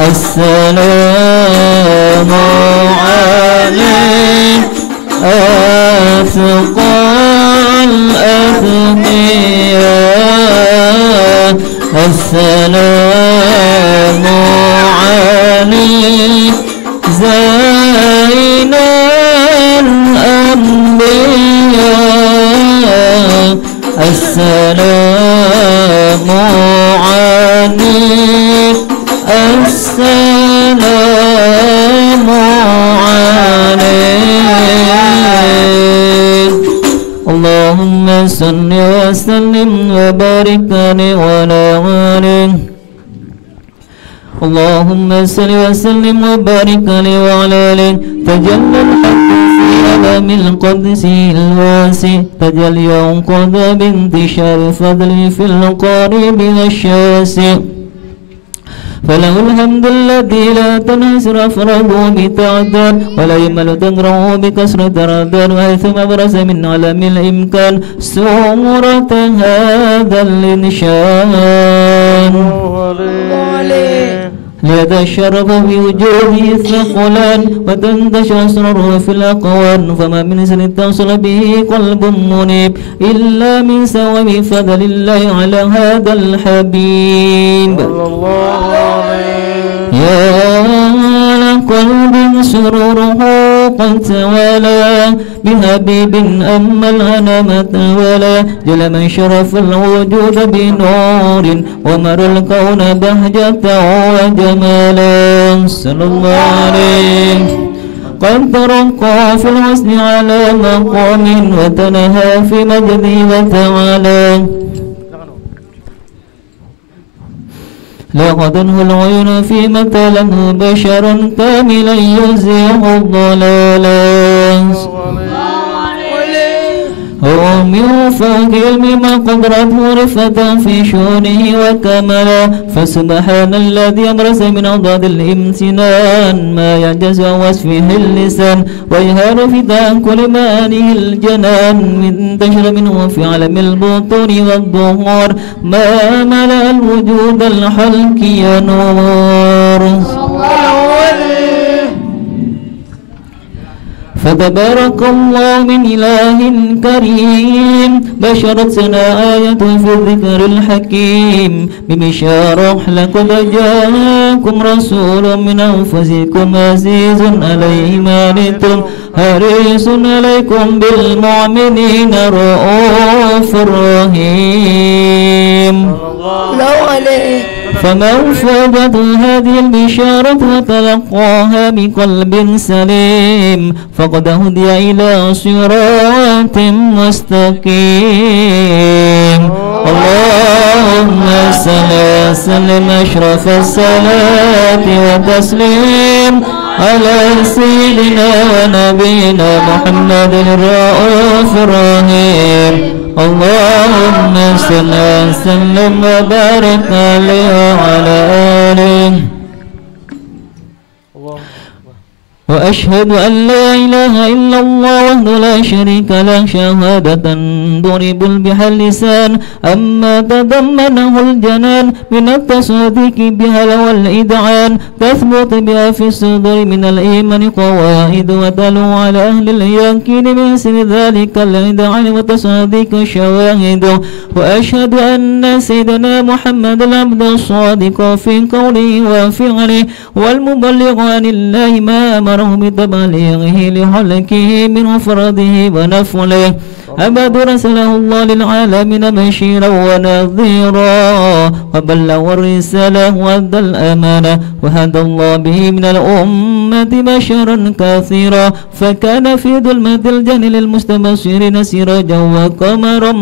السلام عليك أتقى الأتقياء السلام عليك زين الأنبياء السلام عليك السلام عليك اللهم صل وسلم وبارك عليه وعلى آله اللهم صل وسلم وبارك عليه وعلى آله تجلى الحق في عالم القدس الواسع تجلى ينقض بانتشار فضل في القريب والشاسع فله الحمد الذي لا تنحصر أفراده بتعداد ولا يمل تقرأه بكسرة رداد وحيثما برز من علم الإمكان صورة هذا الإنشان ليتشرف بوجوده الثقلان وتنتشر أسراره في الأقوان فما من سن اتصل به قلب منيب إلا من سوى بفضل الله على هذا الحبيب يا قلب سروره قد توالى بحبيب أما الغنمة ولا جل من شرف الوجود بنور ومر الكون بهجة وجمالا صلى الله عليه قد ترقى في الحسن على مقام وتنهى في مجده وتعالى لقدنه العيون في مثله بشر كاملا يزيغ الضلالا هو من فوق علم ما قدرته رفة في شؤونه وكملا فسبحان الذي أبرز من أضداد الامتنان ما يعجز عن وصفه اللسان ويهار في تأكل مآنه الجنان من انتشر منه في عالم البطون والظهور ما ملأ الوجود الحلقي نور فتبارك الله من إله كريم بشرت سنا آية في الذكر الحكيم ببشارة لقد جاءكم رسول من أنفسكم عزيز عليه ما عنتم حريص عليكم بالمؤمنين رؤوف رحيم فمن فادته هذه البشارة وتلقاها بقلب سليم فقد هدي إلى صراط مستقيم اللهم صل وسلم أشرف الصلاة والتسليم على سيدنا ونبينا محمد الرؤوف الرحيم اللهم صل وسلم وبارك عليه وعلى آله وأشهد أن لا إله إلا الله وحده لا شريك له شهادة ضرب بها اللسان أما تضمنه الجنان من التصديق بها والإذعان تثبت بها في الصدور من الإيمان قواعد وتلو على أهل اليقين من سر ذلك الإذعان وتصديق شواهد وأشهد أن سيدنا محمد العبد الصادق في قوله وفعله والمبلغ عن الله ما أمر بتبليغه لخلقه من فرضه ونفله أبد رسله الله للعالمين بشيرا ونذيرا وبلغ الرسالة وأدى الأمانة وهدى الله به من الأمة بشرا كثيرا فكان في ظلمة الجهل للمستبصرين سراجا وقمرا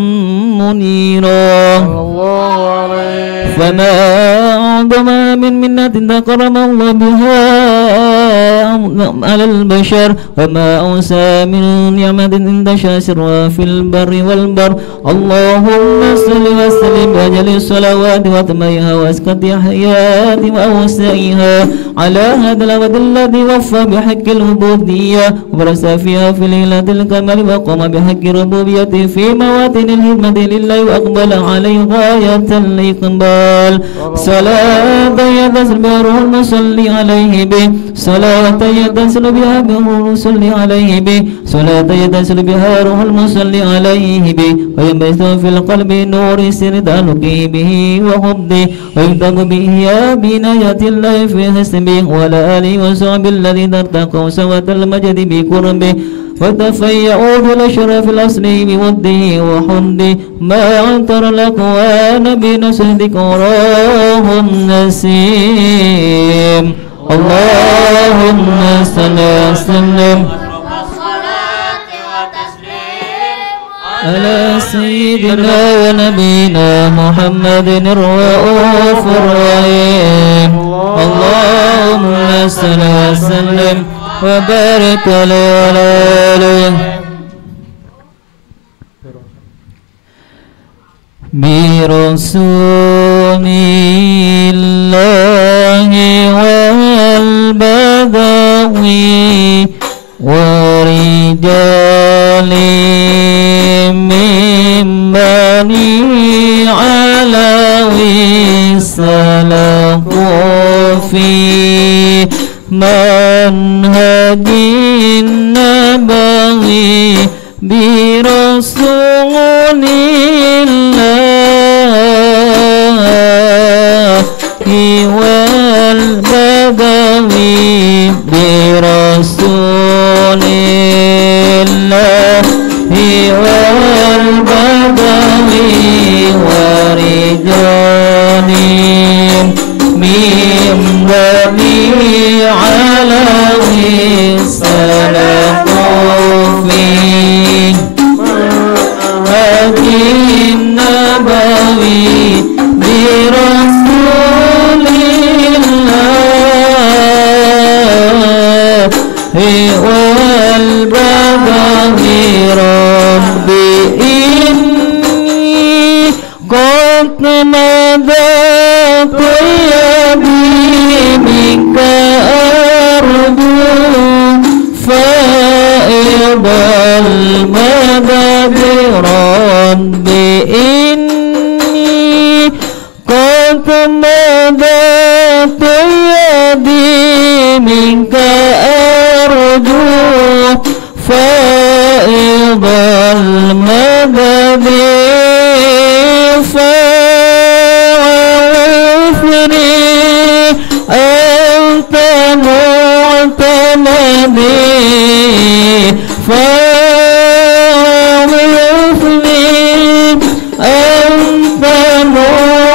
منيرا فما أعظم من منة تكرم الله بها على البشر وما أوسى من نعمة اندشى سرها في البر والبر. اللهم صل وسلم وأجل الصلوات وأتميها وأسكت حيات وأوسعها على هذا العبد الذي وفى بحق العبودية وبرز فيها في ليلة الكمال وقام بحق ربوبيته في مواتن الخدمة لله وأقبل عليه غاية الإقبال. صلاة يتصل بها روح المصلي عليه به، صلاة يتصل بها روح المصلي عليه به، صلاة يتصل بها روح المصلي عليه به، وينبث في القلب نور سر تعلقه به وحبه، ويكتب به يا بناية الله في حسبه وعلى آله وصحبه الذي ترتقوا سوة المجد بقربه وتفيأوا بالأشرف الأصل بوده وحمده ما عنتر الأكوان بنصر ذكراه النسيم. اللهم صل وسلم على سيدنا ونبينا محمد الرؤوف الرحيم. اللهم صل وسلم وبارك عليه برسول الله والبدوي ورجال من بني علوي سلكوا في منهج النبوي برسول الله والبدوي برسول الله والبدوي ورجال من بني علوي سلكوا في منهج النبوي برسول الله والبدوي. ربي إني كنت مددت يدي منك أرجو فائض المدد. ربي إني كنت مددت يدي منك أرجو فائض المدد. فاغفرني أنت معتمدي، فاغفرني أنت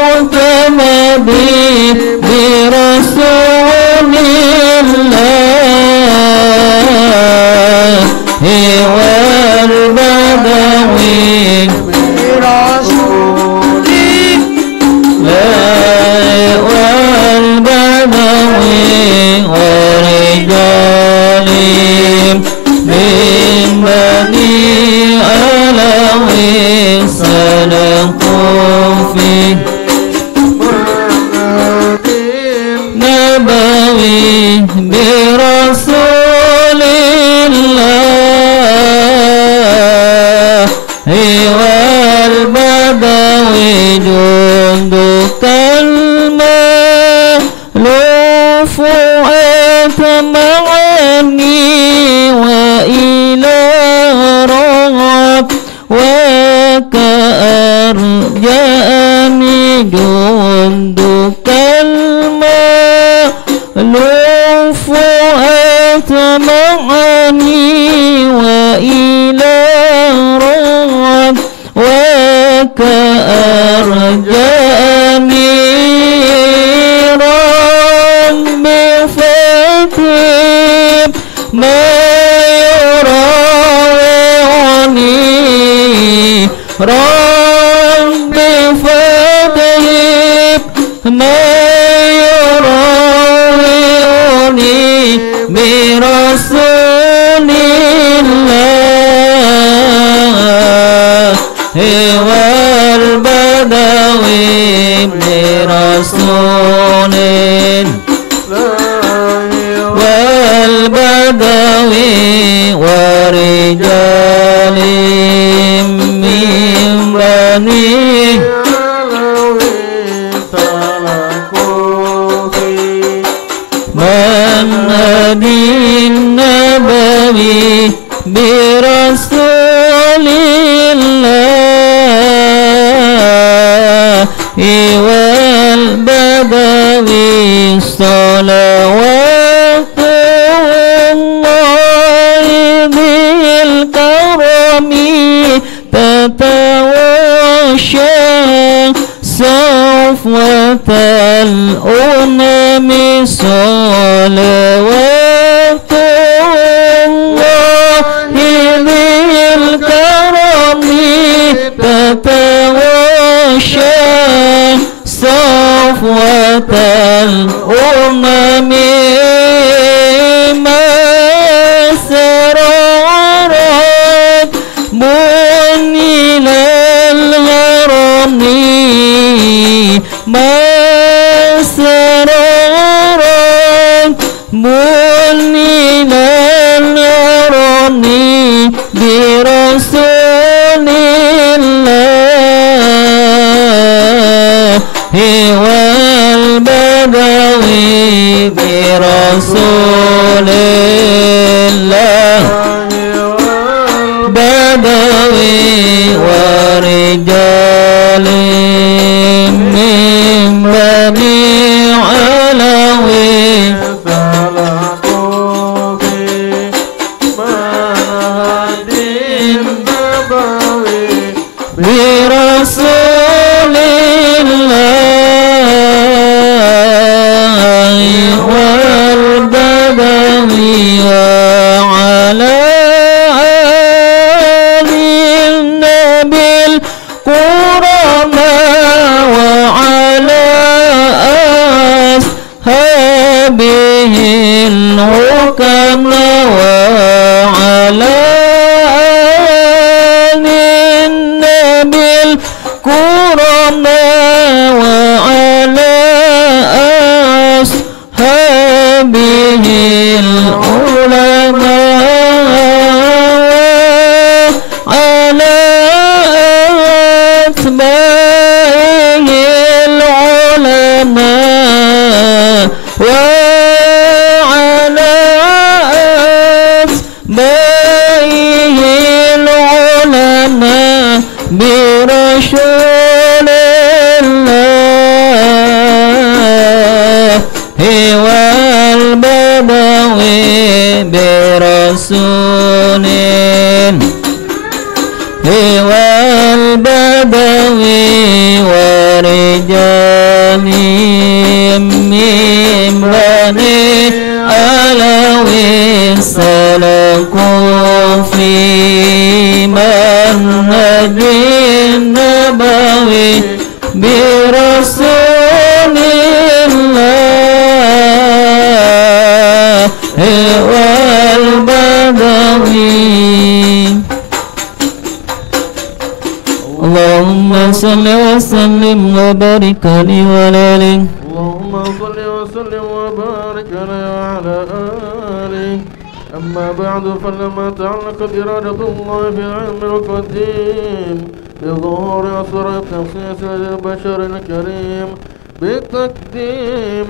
معتمدي برسول الله والبدوي والبدوي ورجال من بني علوي سلكوا في نبوي برسول الله والبدوي. جندك المألوف أتمعني وإلى رغب وكأرجاني. جندك المألوف أتمعني وإلى رغب وكأرجاني. رب فاتب عليه صلوات الله ذي الكرم تتوشى صفوة الأمم صلوات الله ذي الكرم تتوشى صفوة الأمم ما سررت بني للغرم ما سررت بني للغرم برسول الله والبدوي برسول الله بدوي ورجال من بني علوي برسول الله والبدوي وعلى آل النبي الكرماء وعلى أصحابه الحكماء وعلى آل النبي الكرماء وعلى أصحابه العلماء على أتباعه العلماء وعلى أتباعه العلماء برسول الله والبدوي برسول والبدوي ورجال من بني علوي سلكوا في منهج النبوي برسول الله والبدوي. اللهم صل وسلم وبارك عليه وعلى آله. اللهم صل وسلم وبارك عليه وعلى آله. أما بعد فلما تعلق بإرادة الله في العلم القديم بظهور أسرار تخصيص للبشر الكريم بالتقديم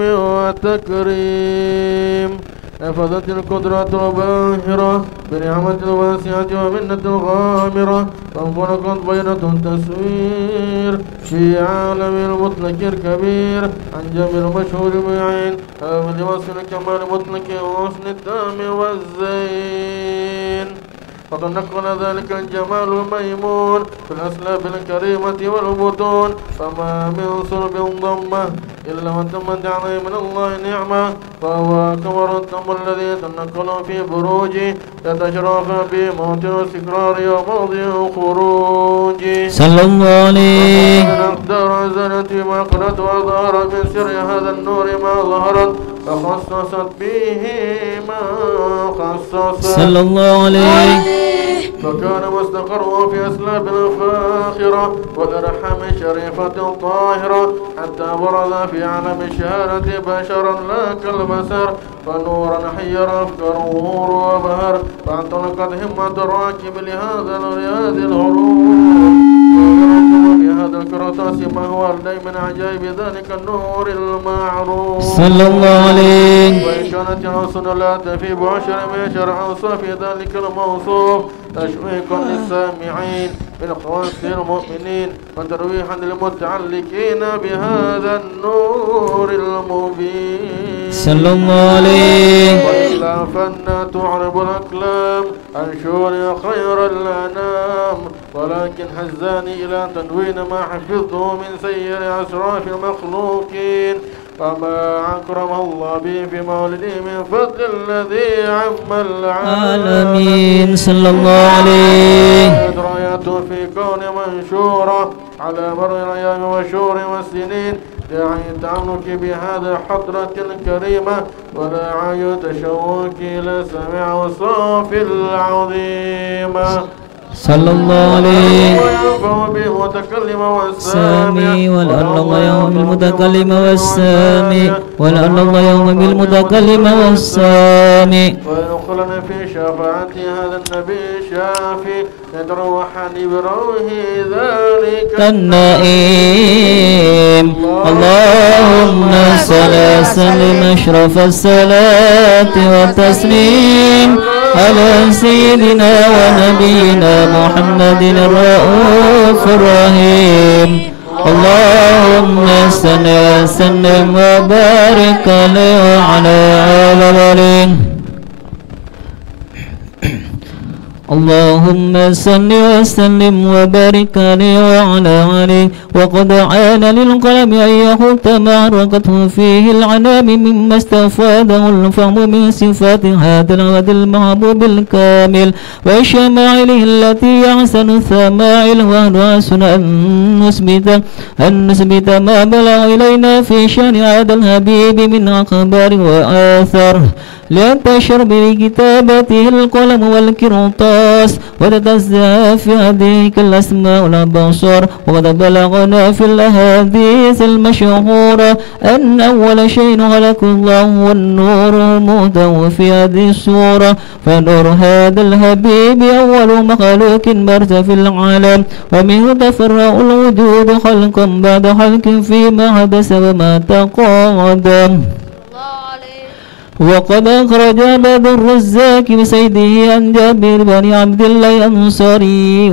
والتكريم أفادت القدرة الباهرة بنعمة الواسعة ومنة الغامرة فانفلقت بينة التسوير في عالم المطلق الكبير عن جمع المشهور بعين من وصف الكمال المطلق وحسن التام والزين فقد نقل ذلك الجمال الميمون في الأسلاب الكريمة والبطون فما من صلب ضمة إلا وتمت عليه من الله نعمة فهو كبر التم الذي تنقل في بروجه يتشرف به موطن استقرار وموضع خروج صلى الله عليه. الأقدار زالت ما قرأت وظهر من سر هذا النور ما ظهرت فخصصت به ما خصصت صلى الله عليه. فكان مستقره في أسلاب الفاخرة والأرحام الشريفة الطاهرة حتى برز في عالم الشهادة بشرا لا كالبشر فنورا حير أفكاره وبهر فانطلقت همة الراكب لهذه الهروب هذا الكرطاس ما هو من عجائب ذلك النور المعروف صلى الله عليه. وإن كانت الرسل لا تفي بعشر من شرع أوصاف ذلك الموصوف تشويقا للسامعين من خواص المؤمنين وترويحا للمتعلقين بهذا النور المبين صلى الله عليه. وإلا فإنها تعرب الأكلام عن شور خير الأنام ولكن هزاني إلى تدوين ما حفظته من سير أشراف المخلوقين فما أكرمه الله به في مولده من فضل الذي عم العالمين صلى الله عليه. رايته في كون منشورة على مر الأيام والشهور والسنين داعي تعلق بهذا الحضرة الكريمة وداعي تشوق إلى سمع وصاف العظيمة صلى الله عليه. وينفع بالمتكلم والسامع ولأن الله يوم بالمتكلم والسامع ولأن الله يوم بالمتكلم والسامع ويدخلنا في شفاعة هذا النبي الشافي يتروحني بروح ذلك النائم. اللهم صل وسلم أشرف الصلاة والتسليم على سيدنا ونبينا محمد الرؤوف الرحيم. اللهم صل وسلم وبارك عليه وعلى آله. اللهم صل وسلم وبارك عليه وعلى آله. وقد عان للقلم أن يخط ما حركته فيه العنام مما استفاده الفهم من صفات هذا العبد المحبوب الكامل وشمائله التي يحسن الثمائل ونحسن أن نثبت ما بلغ إلينا في شأن هذا الحبيب من أخبار وآثار لينتشر بكتابته القلم والقرطاس وتتزع في هذه الأسماء والأبصار. وقد بلغنا في الأحاديث المشهورة أن أول شيء خلق الله هو النور المهدى في هذه السورة فنور هذا الحبيب أول مخلوق برز في العالم ومنه تفرع الوجود خلقا بعد خلق فيما حدث وما تقدم. وقد أخرج بعض الرزاق بسيده عن جابر بن عبد الله الأنصاري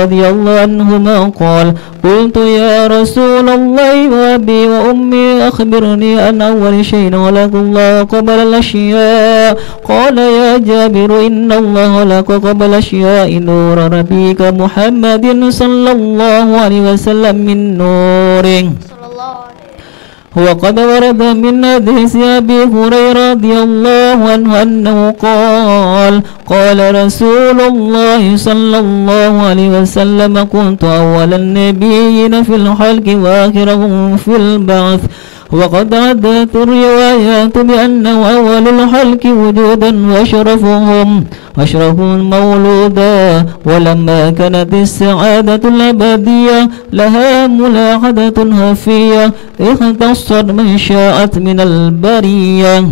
رضي الله عنهما قال قلت يا رسول الله وأبي وأمي أخبرني عن أول شيء خلق الله قبل الأشياء. قال يا جابر إن الله خلق قبل الأشياء نور نبيك محمد صلى الله عليه وسلم من نوره. وقد ورد من حديث أبي هريرة رضي الله عنه أنه قال رسول الله صلى الله عليه وسلم كنت أول النبيين في الخلق وآخرهم في البعث. وقد عدت الروايات بأنه أول الخلق وجودا وأشرفهم مولودا. ولما كانت السعادة الأبدية لها ملاحظة خفية اختصت من شاءت من البرية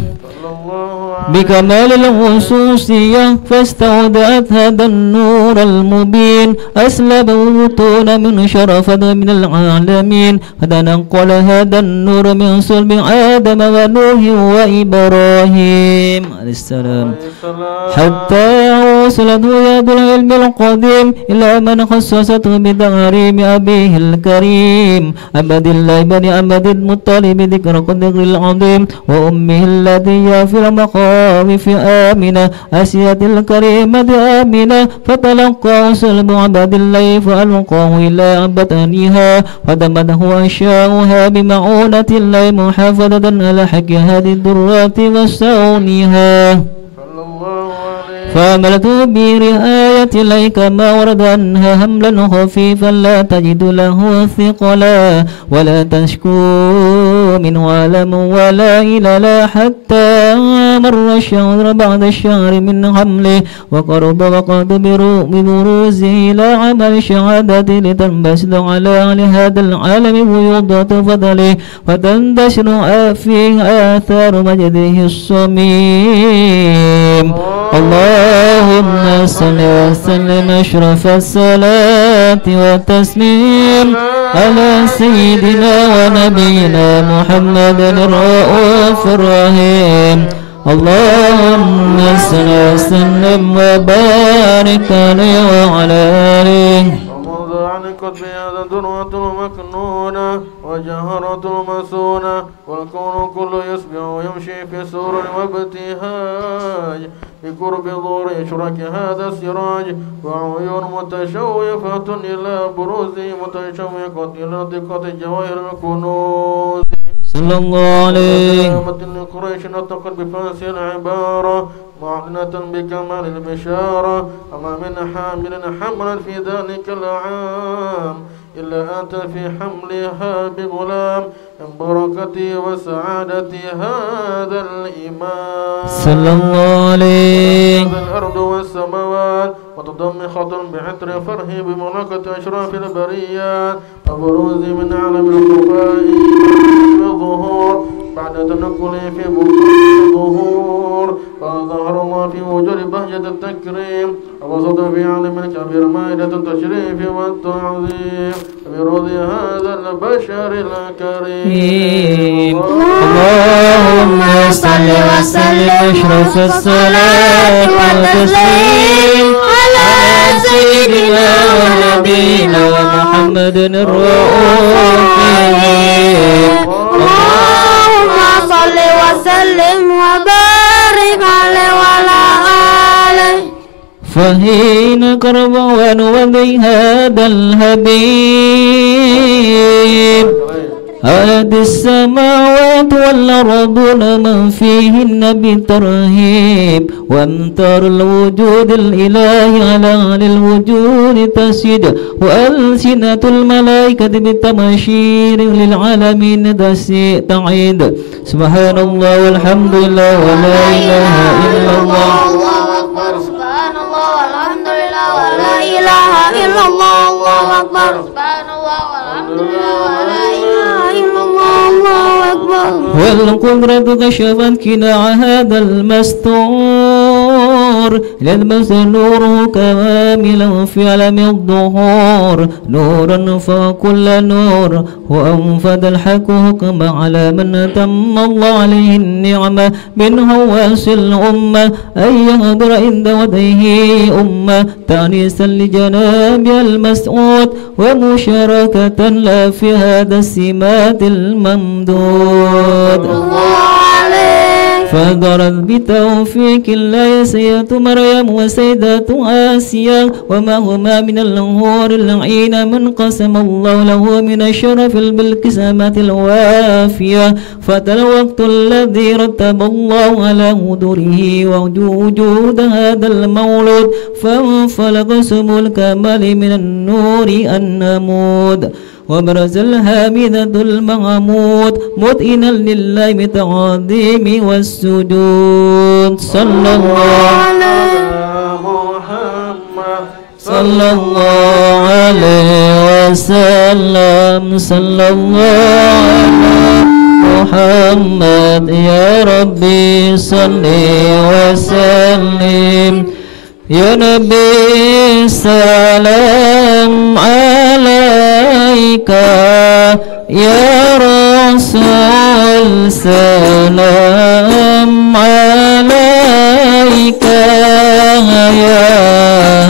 بكمال الخصوصية فاستودعت هذا النور المبين أسلب البطون من شرفت من العالمين فتنقل هذا النور من صلب آدم ونوح وإبراهيم عليه السلام حتى وصلته يد العلم القديم إلى من خصصته بتغريم أبيه الكريم عبد الله بن عبد المطلب ذكر قدر العظيم وأمه التي في المقام في آمنة أسية الكريمة آمنة فتلقى صلب عبد الله فألقاه إلى بطنها ودمته أشياؤها بمعونة الله محافظة على حق هذه الذرات وصونها فعملته برعاية الله كما ورد عنها حملا خفيفا لا تجد له ثقلا ولا تشكو منه علم ولا إلى حتى مر الشهر بعد الشهر من حمله وقرب وقت ببروزه إلى عمل شهادة لتنبسط على هذا العالم بيضة فضله وتنتشر فيه آثار مجده الصميم. اللهم صل وسلم أشرف الصلاة الصلاة والتسليم على سيدنا ونبينا محمد الرؤوف الرحيم. اللهم صل وسلم وبارك عليه وعلى آله. ومنذ عن الكتب هذا الدروة المكنونة وجهرة المسونة والكون كله يسبح ويمشي في سرور وابتهاج بقرب ظهور إشراك هذا السراج وعيون متشوفة إلى بروز متشوقة إلى دقة جواهر الكنوز صلى الله عليه. لقريش نطقت بفاس العبارة معلنة بكمال البشارة أما من حامل حملا في ذلك العام إلا أنت في حملها بغلام من بركتي وسعادتي هذا الإمام صلى الله عليه. الأرض والسماوات وتضمخة بعطر فرح بملكة أشراف البريات وبروز من عالم الخفاء الظهور بعد تنقله في بطون الظهور فظهر الله في وجود بهجة التكريم وبسط في عالم الكبير مائدة التشريف والتعظيم بروض هذا البشر الكريم. اللهم صل وسلم أشرف الصلاة والتسليم على سيدنا ونبينا ومحمد الرؤوف الرحيم. اللهم صل وسلم وبارك عليه وعلى آله. فحين كرب ونودي هذا الحبيب هذه السماوات والأرض من فيهن بترهيب وامطار الوجود الإلهي على الوجود تسجد وألسنة الملائكة بالتبشير للعالمين تعيد سبحان الله والحمد لله ولا إله إلا الله. الله أكبر. سبحان الله والحمد لله ولا إله إلا الله. الله أكبر. سبحان الله والحمد لله ولا إله إلا الله. الله أكبر. والقدرة كشفت كناع هذا المستور للبس نوره كاملا في علم الظهور نورا فكل نور وأنفذ الحق حكم على من تم الله عليه النعمة من هواس الأمة أن يهدر عند وجهه أمة تأنيسا لجناب المسعود ومشاركة لا في هذا السمات الممدود. فضرت بتوفيق الله سيدة مريم وسيدة آسيا وما هما من الأنهار العين من قسم الله له من الشرف بالقسمات الوافية فتى الوقت الذي رتب الله على هدره ووجود هذا المولود فانفلق سمو الكمال من النور النمود وبرز الحامدة المعمود مطئنا لله بالتعظيم والسجود. صلى الله عليه محمد صلى الله عليه وسلم. صلى الله على محمد يا ربي صل وسلم يا نبي سلام عليك يا رسول سلام عليك يا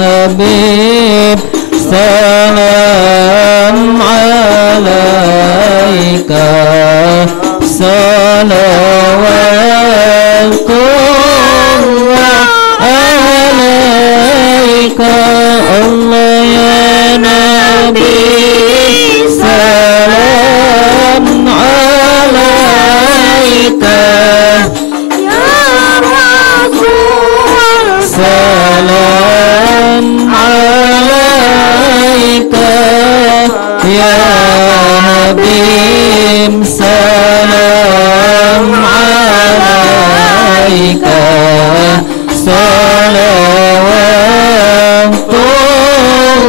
حبيب سلام عليك صلوات عليك الله يا نبي سلام عليك يا رسول سلام عليك يا حبيب سلام عليك صلوات الله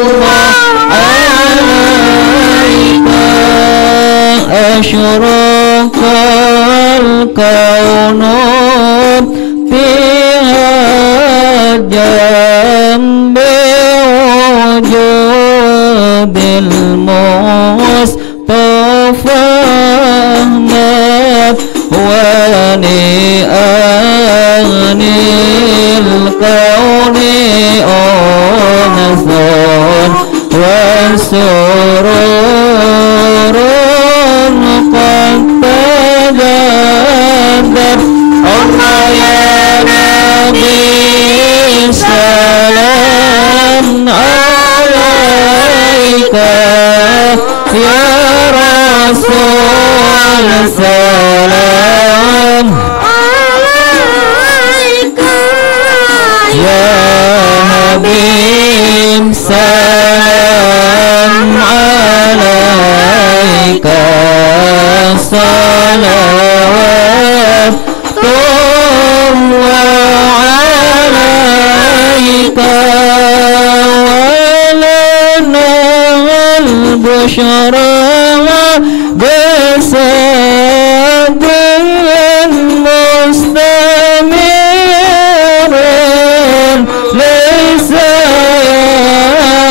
عليك أشرق الكون فيها جنب وجود Mustafa Ahmad wani anil kauni onason wasururun qad tajaddad Allah ya Nabi salam alaika ya Rasul salam alaika ya Habib salam alaika salawat busyara besadin mustamirin laysa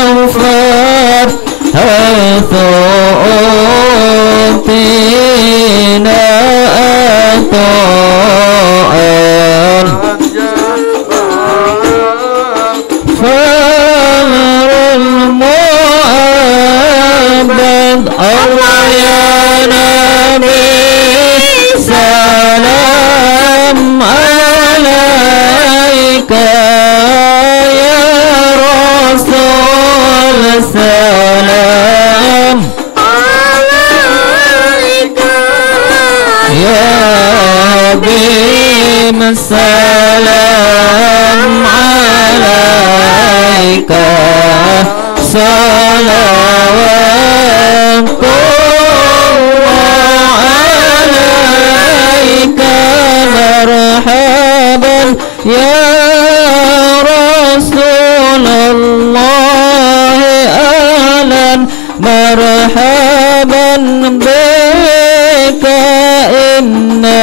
yawfat haithu utina ata'an Allah ya Nabi salam alaika ya Rasul salam alaika ya Habib salam alaika salawat marhaban ya Rasulullah ahlan marhaban bika inna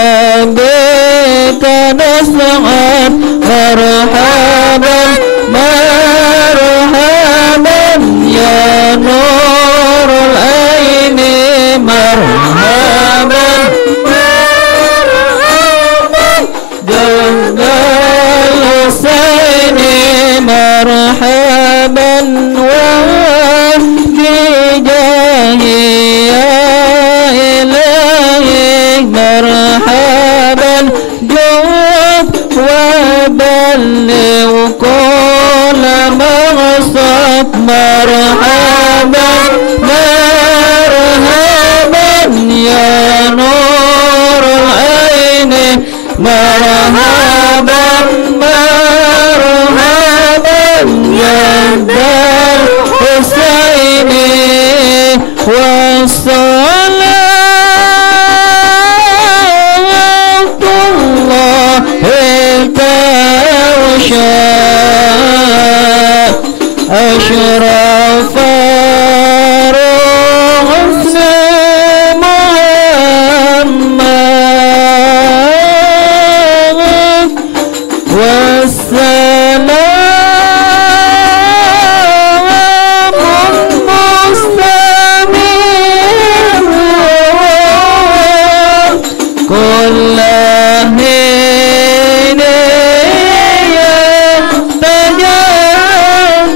bika nas'ad marhaban marhaban ya nurul aini marhaban مرحبا وبجاهي يا إلهي مرحبا جود وبلغ كل مقصد مرحبا مرحبا يا نور العين مرحبا يا دار حسين والصلاة الله وشاء أشرف رسل محمد والسلام كل حين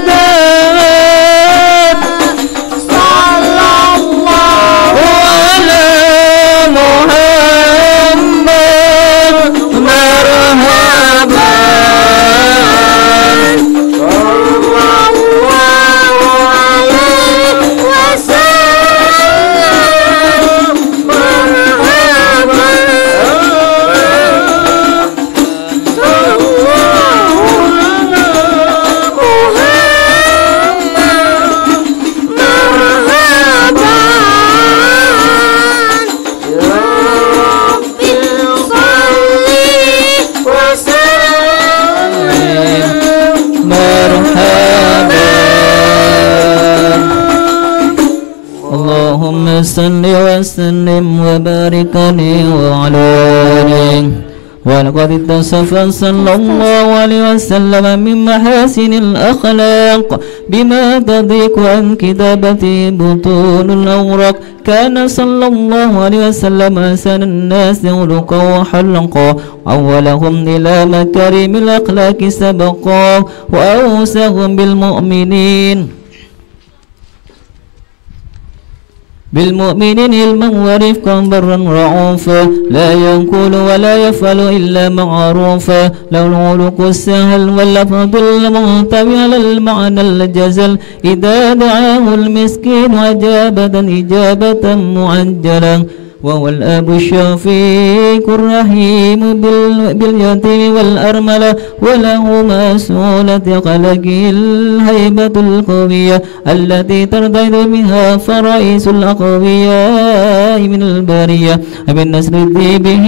يتجدد صلى الله على محمد مرحبا صلى الله عليه وسلم مرحبا اللهم صل وسلم وبارك عليه وعلى آله ولقد اتصف صلى الله عليه وسلم من محاسن الأخلاق بما تضيق عن كتابته بطون الأوراق. كان صلى الله عليه وسلم أحسن الناس خلقا وحلقا، أولهم إلى مكارم الأخلاق سبقا، وأوسهم بالمؤمنين علما ورفقا برا رعوفا، لا ينقل ولا يفعل إلا معروفا، له الخلق السهل واللفظ المنطوي على المعنى الجزل، إذا دعاه المسكين إجابة معجلة، وهو الأب الشفيق الرحيم باليتيم والأرملة، وله مسؤولة خلقه الهيبة القوية التي ترتعد بها فرائس الأقوياء من البرية. بالنسر به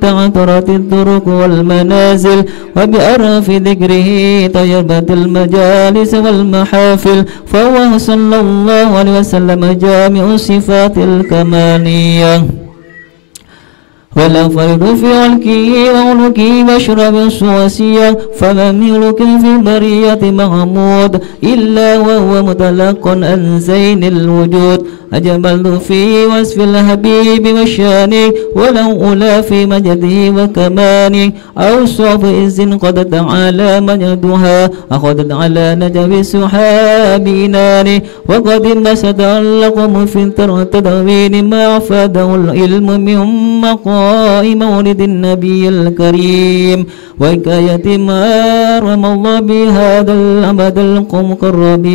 تعثرت الطرق والمنازل، وبأرف ذكره طيبت المجالس والمحافل، فهو صلى الله عليه وسلم جامع صفات الكمال، ولا فرد في علكه وعلكه بشرب سواسية، فمن يلك في البرية محمود إلا وهو متلق عن زين الوجود. أجمل في وصف الحبيب والشان، ولو أولى في مجده وكمانه، أوصاف إذ قد تعالى مجدها، أخذت على نجم السحاب إنانه، وقد انبسط اللقم في التدوين ما أفاده العلم من مقام مولد النبي الكريم، وحكاية ما رمى الله بهذا الأمد المقرب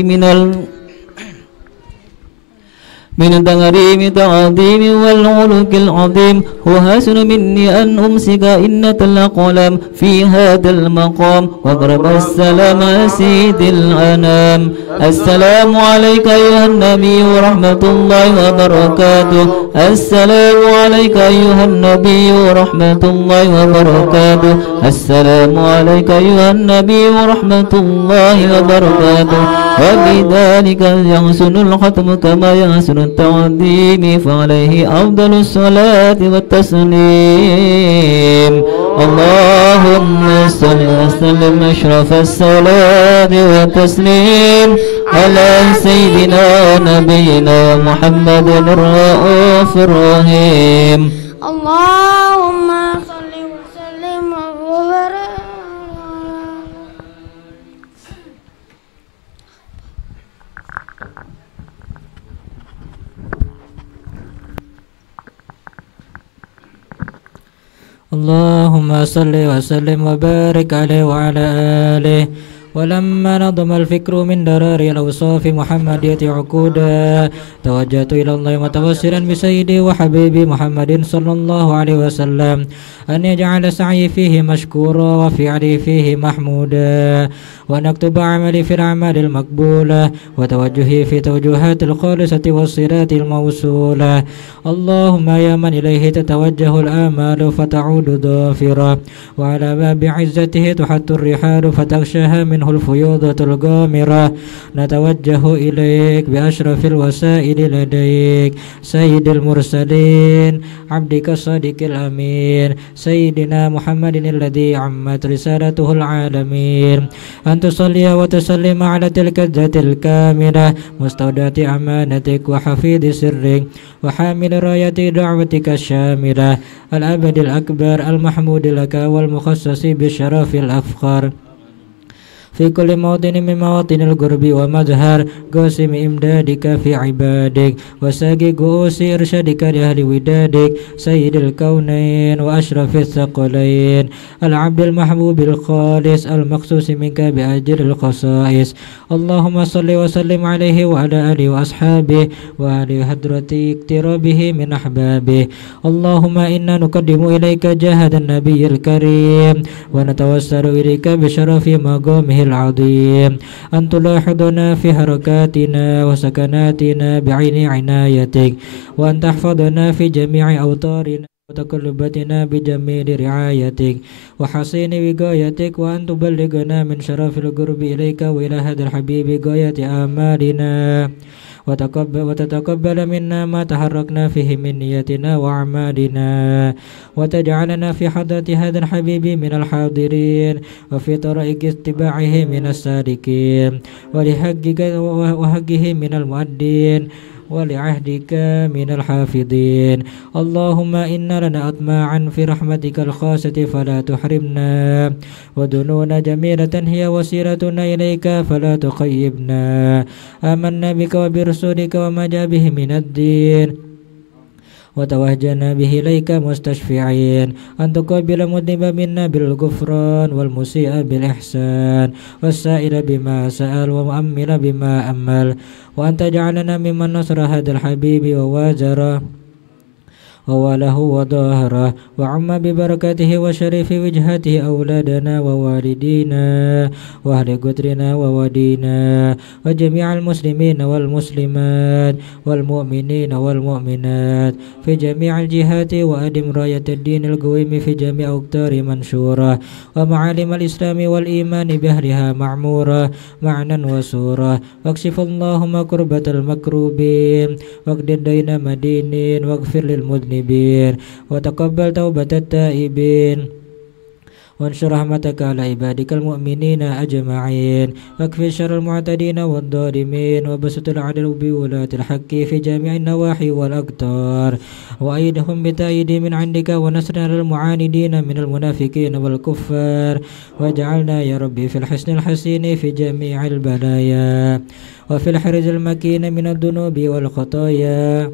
من التغريم تعظيم والخلق العظيم. وحسن مني أن أمسك إنة الأقلام في هذا المقام، واضرب السلام على سيد الأنام. السلام عليك أيها النبي ورحمة الله وبركاته. السلام عليك أيها النبي ورحمة الله وبركاته. السلام عليك أيها النبي ورحمة الله وبركاته. وبذلك يحسن الختم كما يحسن التعظيم، فعليه أفضل الصلاة والتسليم. اللهم صل وسلم أشرف الصلاة والتسليم على سيدنا نبينا محمد الرؤوف الرحيم. اللهم صل وسلم وبارك. اللهم صل وسلم وبارك عليه وعلى آله. ولما نظم الفكر من درار الأوصاف محمدية عقودا، توجهت إلى الله متوسلا بسيدي وحبيبي محمد صلى الله عليه وسلم أن يجعل سعي فيه مشكورا وفعلي فيه محمودا، وأن أكتب عملي في الأعمال المقبولة، وتوجهي في توجهات الخالصة والصلات الموصولة. اللهم يا من إليه تتوجه الآمال فتعود ضافرة، وعلى باب عزته تحت الرحال فتغشاها منه الفيوضة الغامرة، نتوجه إليك بأشرف الوسائل لديك، سيد المرسلين عبدك الصادق الأمين سيدنا محمد الذي عمت رسالته العالمين، أن تصلي وتسلم على تلك الذات الكاملة مستودعة أمانتك وحفيظ سرك وحامل راية دعوتك الشاملة، الأبد الأكبر المحمود لك والمخصص بالشرف الأفخر في كل موطن من مواطن القرب ومظهر قاسم إمدادك في عبادك، وساقي قوس إرشادك لأهل ودادك، سيد الكونين وأشرف الثقلين، العبد المحبوب الخالص المخصوص منك بأجر الخصائص. اللهم صل وسلم عليه وعلى آله وأصحابه وآل حضرة اقترابه من أحبابه. اللهم إنا نقدم إليك جاهد النبي الكريم، ونتوسل إليك بشرف مقامه العظيم، أن تلاحظنا في حركاتنا وسكناتنا بعين عنايتك، وأن تحفظنا في جميع أوطارنا وتقلباتنا بجميل رعايتك وحسين وقايتك، وأن تبلغنا من شرف القرب إليك وإلى هذا الحبيب غاية آمالنا، وتتقبل منا ما تحركنا فيه من نيتنا وأعمالنا، وتجعلنا في حضرة هذا الحبيب من الحاضرين، وفي طريق اتباعه من السالكين، وحقه من المؤدين، ولعهدك من الحافظين. اللهم إنا لنا أطماعا في رحمتك الخاصة فلا تحرمنا، ودنون جميلة هي وسيلتنا إليك فلا تخيبنا. آمنا بك وبرسولك وما جاء به من الدين، وتوجهنا به إليك مستشفعين أن تقبل المذنب منا بالغفران، والمسيء بالإحسان، والسائل بما سأل، ومؤمل بما أمل، وأن تجعلنا ممن نصر هذا الحبيب ووازره ووله وظاهره، وعم ببركته وشريف وجهته أولادنا ووالدينا وأهل قدرنا وودينا وجميع المسلمين والمسلمات والمؤمنين والمؤمنات في جميع الجهات، وأدم راية الدين القويم في جميع أقطار منشورة، ومعالم الإسلام والإيمان بأهلها معمورة معنى وسورة. واكشف اللهم كربة المكروبين، واقض الدين مدينين، واغفر للمذنبين، وتقبل توبة التائبين، وانشر رحمتك على عبادك المؤمنين أجمعين، واكفي شر المعتدين والظالمين، وبسط العدل بولاة الحق في جميع النواحي والأقطار، وأيدهم بتأييد من عندك ونصر على المعاندين من المنافقين والكفار، واجعلنا يا ربي في الحسن الحسين في جميع البلايا، وفي الحرز المكين من الذنوب والخطايا،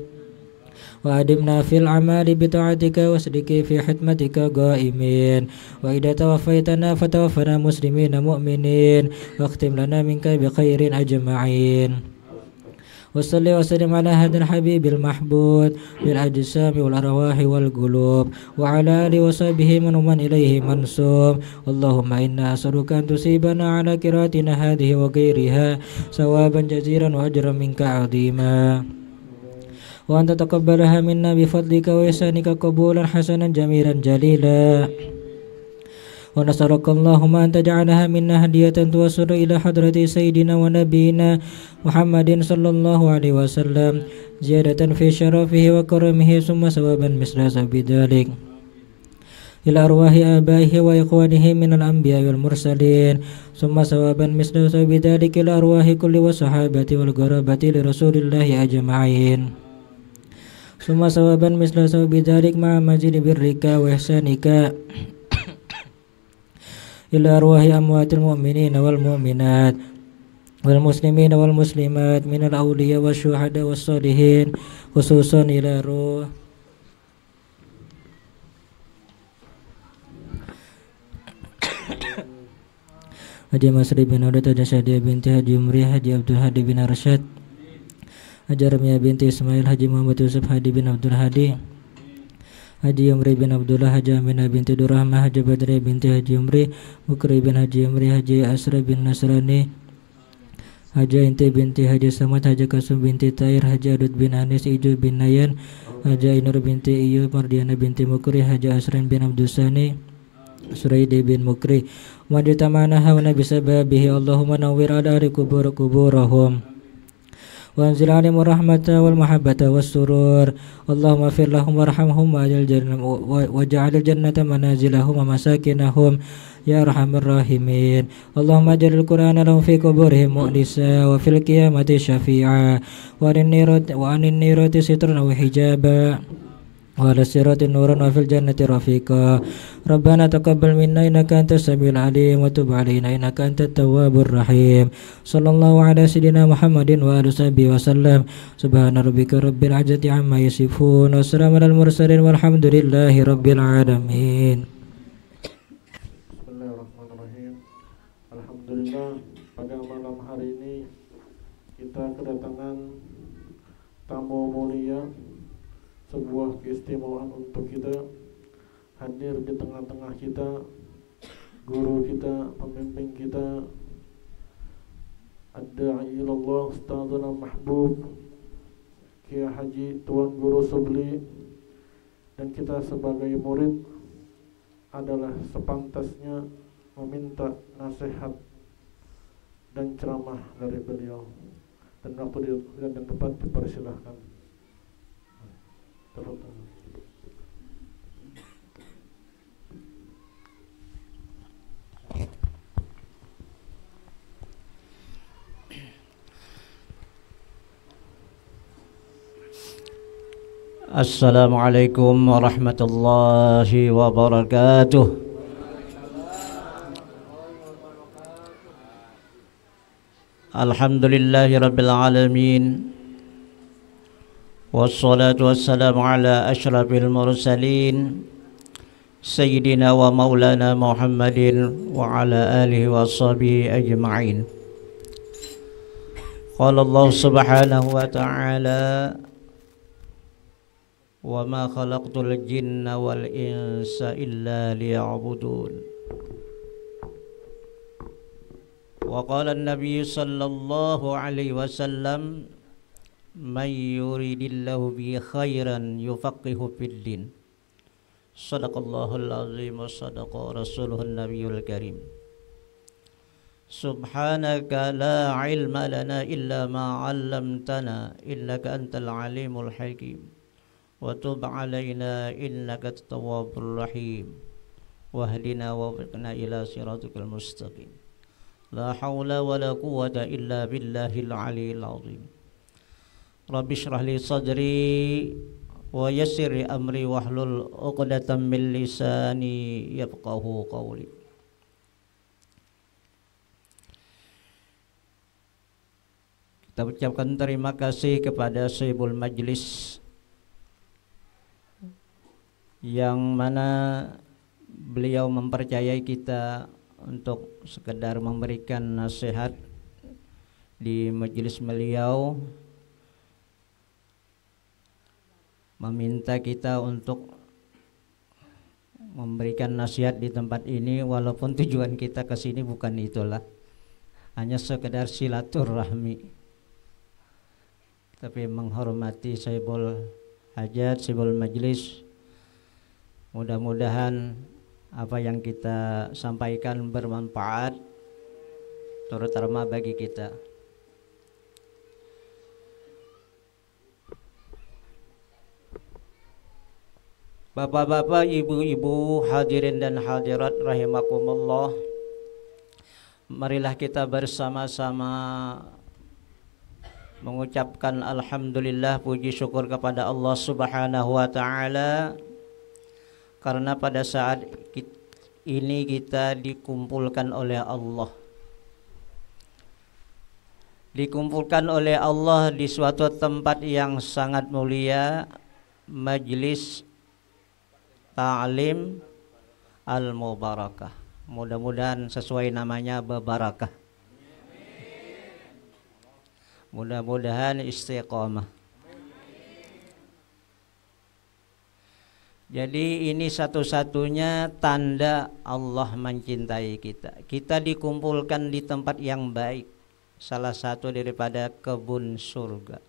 وأدمنا في الأعمال بطاعتك وصدق في حكمتك قائمين، وإذا توفيتنا فتوفنا مسلمين مؤمنين، واختم لنا منك بخير أجمعين. وصلي وسلم على هذا الحبيب المحبوب للأجسام والأرواح والقلوب، وعلى آله وصحبه من إليه منسوب. اللهم إنا أسألك أن تصيبنا على قراءتنا هذه وغيرها ثوابا جزيلا وأجرا منك عظيما، وأن تتقبلها منا بفضلك وإحسانك قبولا حسنا جميلا جليلا. ونسألك اللهم أن تجعلها منا هدية توصل إلى حضرة سيدنا ونبينا محمد صلى الله عليه وسلم، زيادة في شرفه وكرمه، ثم ثوابا مثل ذلك إلى أرواح آبائه وإخوانه من الأنبياء والمرسلين، ثم ثوابا مثل ذلك إلى أرواح كل والصحابة والقرابة لرسول الله أجمعين، ثم ثوابا مثل ذلك مع مزيد برك وإحسانك إلى أرواح أموات المؤمنين والمؤمنات والمسلمين والمسلمات من الأولياء والشهداء والصالحين، خصوصا إلى روح Haji Masri bin Audat, Haji Syadia binti Haji Umri, Haji Abdul Hadi bin Arsyad, Haji Ramia binti Ismail, Haji Muhammad Yusuf Hadi bin Abdul Hadi, Haji Umri bin Abdullah, Haji Aminah binti Durrahmah, Haji Badri binti Haji Umri, Mukri bin Haji Umri, Haji Asra bin Nasrani, Haji Inti binti Haji Samad, Haji Kasum binti Tair, Haji Adud bin Anis, Iju bin Nayan, Haji Ainur binti Iyo, Mardiana binti Mukri, Haji Asran bin Abdusani, Suraidi bin Mukri, Wajtamanaha wa nabi sababihi. Allahumma nawwir ala kuburahum wa anzil alaihim rahmata wal mahabbata was surur. Allahumma fir lahum warhamhum waj'al jannata manazilahum wa masakinahum ya arhamar rahimin. Allahumma ij'al al-Qur'ana lahum fi quburihim mu'nisa wa fil qiyamati syafi'a wa anin nirati sitran wa hijaba wa ala sirati nuran wa fil jannati rafiqa. Rabbana taqabbal minna innaka antas samiul alim wa tub alaina innaka antat tawwabur rahim. Sallallahu ala sayyidina Muhammadin wa alihi wa sallam. Subhana rabbika rabbil izzati amma yasifun, wa salamun alal mursalin walhamdulillahi rabbil alamin. Bismillahirrahmanirrahim. Alhamdulillah, pada malam hari ini kita kedatangan tamu mulia, sebuah keistimewaan untuk kita hadir di tengah-tengah kita, guru kita, pembimbing kita, ad-da'i ilallah, Ustadzuna Mahbub Kiai Haji Tuan Guru Subli, dan kita sebagai murid adalah sepantasnya meminta nasihat dan ceramah dari beliau. dan waktu yang tepat dipersilahkan. Tafadhol. Assalamualaikum warahmatullahi wabarakatuh. Alhamdulillahi rabbil alamin. Wassalatu wassalamu ala ashrafil mursalin Sayyidina wa maulana Muhammadin wa ala alihi wa sahbihi ajma'in. Qala Allah subhanahu wa ta'ala: wa ma khalaqtul jinna wal insa illa liya'budun. Wa qala an-nabiy sallallahu alaihi wasallam: man yuridillahu bi khairan yufaqihu fid din. Shadaqallahul azim wa shadaqa rasuluhun nabiyul karim. Subhanaka la ilma lana illa ma 'allamtana innaka antal alimul hakim. Wa tub 'alaina innaka at-tawwabur rahim. Wahdina wa wfiqna ila siratikal mustaqim. La haula wa la quwwata illa billahil aliyyil azim. Rabbi shrah li sadri wa yassir li amri wahlul 'uqdatam min lisani yafqahu qawli. Kita ucapkan terima kasih kepada Sahibul Majlis yang mana beliau mempercayai kita untuk sekedar memberikan nasihat di majelis beliau, meminta kita untuk memberikan nasihat di tempat ini, walaupun tujuan kita ke sini bukan itulah, hanya sekedar silaturahmi, tapi menghormati Sahibul Hajat, Sahibul Majlis. Mudah-mudahan apa yang kita sampaikan bermanfaat, terutama bagi kita. Bapak-bapak, ibu-ibu, hadirin dan hadirat rahimakumullah, marilah kita bersama-sama mengucapkan alhamdulillah, puji syukur kepada Allah Subhanahu wa ta'ala, karena pada saat ini kita dikumpulkan oleh Allah. Dikumpulkan oleh Allah di suatu tempat yang sangat mulia, Majlis Ta'lim Al-Mubarakah. Mudah-mudahan sesuai namanya berbarakah. Mudah-mudahan istiqamah. Jadi ini satu-satunya tanda Allah mencintai kita. Kita dikumpulkan di tempat yang baik, salah satu daripada kebun surga.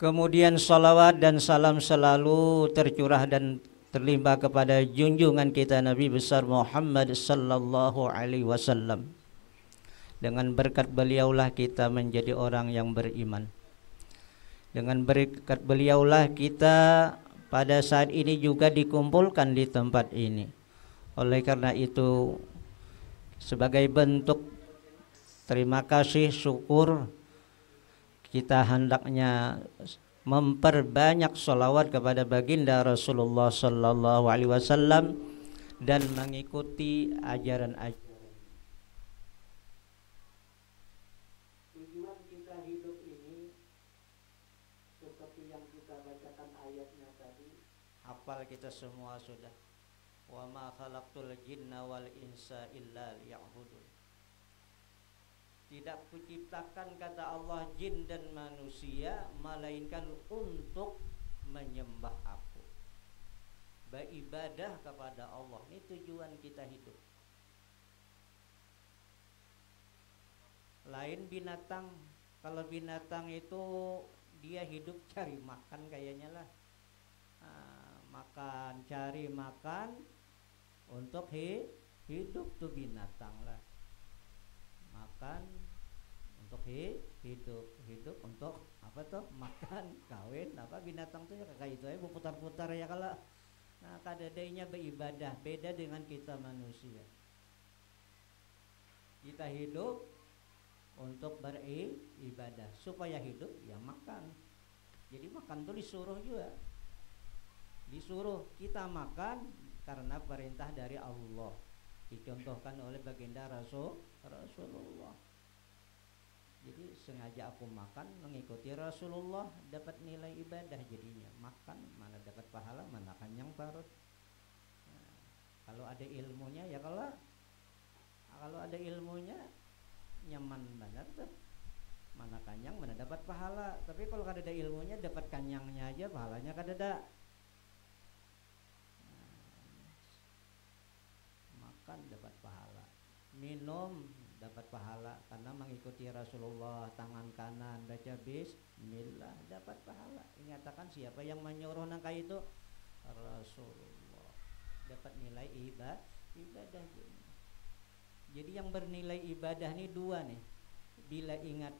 Kemudian salawat dan salam selalu tercurah dan terlimpah kepada junjungan kita Nabi besar Muhammad sallallahu alaihi wasallam. Dengan berkat beliaulah kita menjadi orang yang beriman. Dengan berkat beliaulah kita pada saat ini juga dikumpulkan di tempat ini. Oleh karena itu, sebagai bentuk terima kasih, syukur, kita hendaknya memperbanyak sholawat kepada baginda Rasulullah sallallahu alaihi wasallam dan mengikuti ajaran-ajaran. Tujuan kita hidup ini seperti yang kita bacakan ayatnya tadi, hafal kita semua sudah. Wa ma khalaqtul jinna wal insa illa liya'budun. Tidak kuciptakan, kata Allah, jin dan manusia melainkan untuk menyembah aku, beribadah kepada Allah. Ini tujuan kita hidup. Lain binatang, kalau binatang itu dia hidup cari makan kayaknya lah, makan, cari makan untuk hidup tuh binatang lah. makan untuk hidup untuk apa tuh, makan, kawin, apa binatang tuh ya kayak itu aja berputar-putar ya kalau. Nah kadadainya beribadah beda dengan kita manusia. Kita hidup untuk beribadah, supaya hidup ya makan. Jadi makan tuh disuruh juga, disuruh kita makan karena perintah dari Allah, dicontohkan oleh baginda Rasulullah. Jadi sengaja aku makan mengikuti Rasulullah, dapat nilai ibadah jadinya. Makan mana dapat pahala, mana kenyang perut. Nah, kalau ada ilmunya ya kalau ada ilmunya nyaman banget tuh. Mana kenyang, mana dapat pahala. Tapi kalau kada ada ilmunya dapat kenyangnya aja, pahalanya kada ada. Nah, makan dapat pahala, minum dapat pahala karena mengikuti Rasulullah. Tangan kanan baca bismillah dapat pahala. Ingatakan siapa yang menyuruh nangka itu? Rasulullah. Dapat nilai ibadah. Jadi yang bernilai ibadah nih dua nih. Bila ingat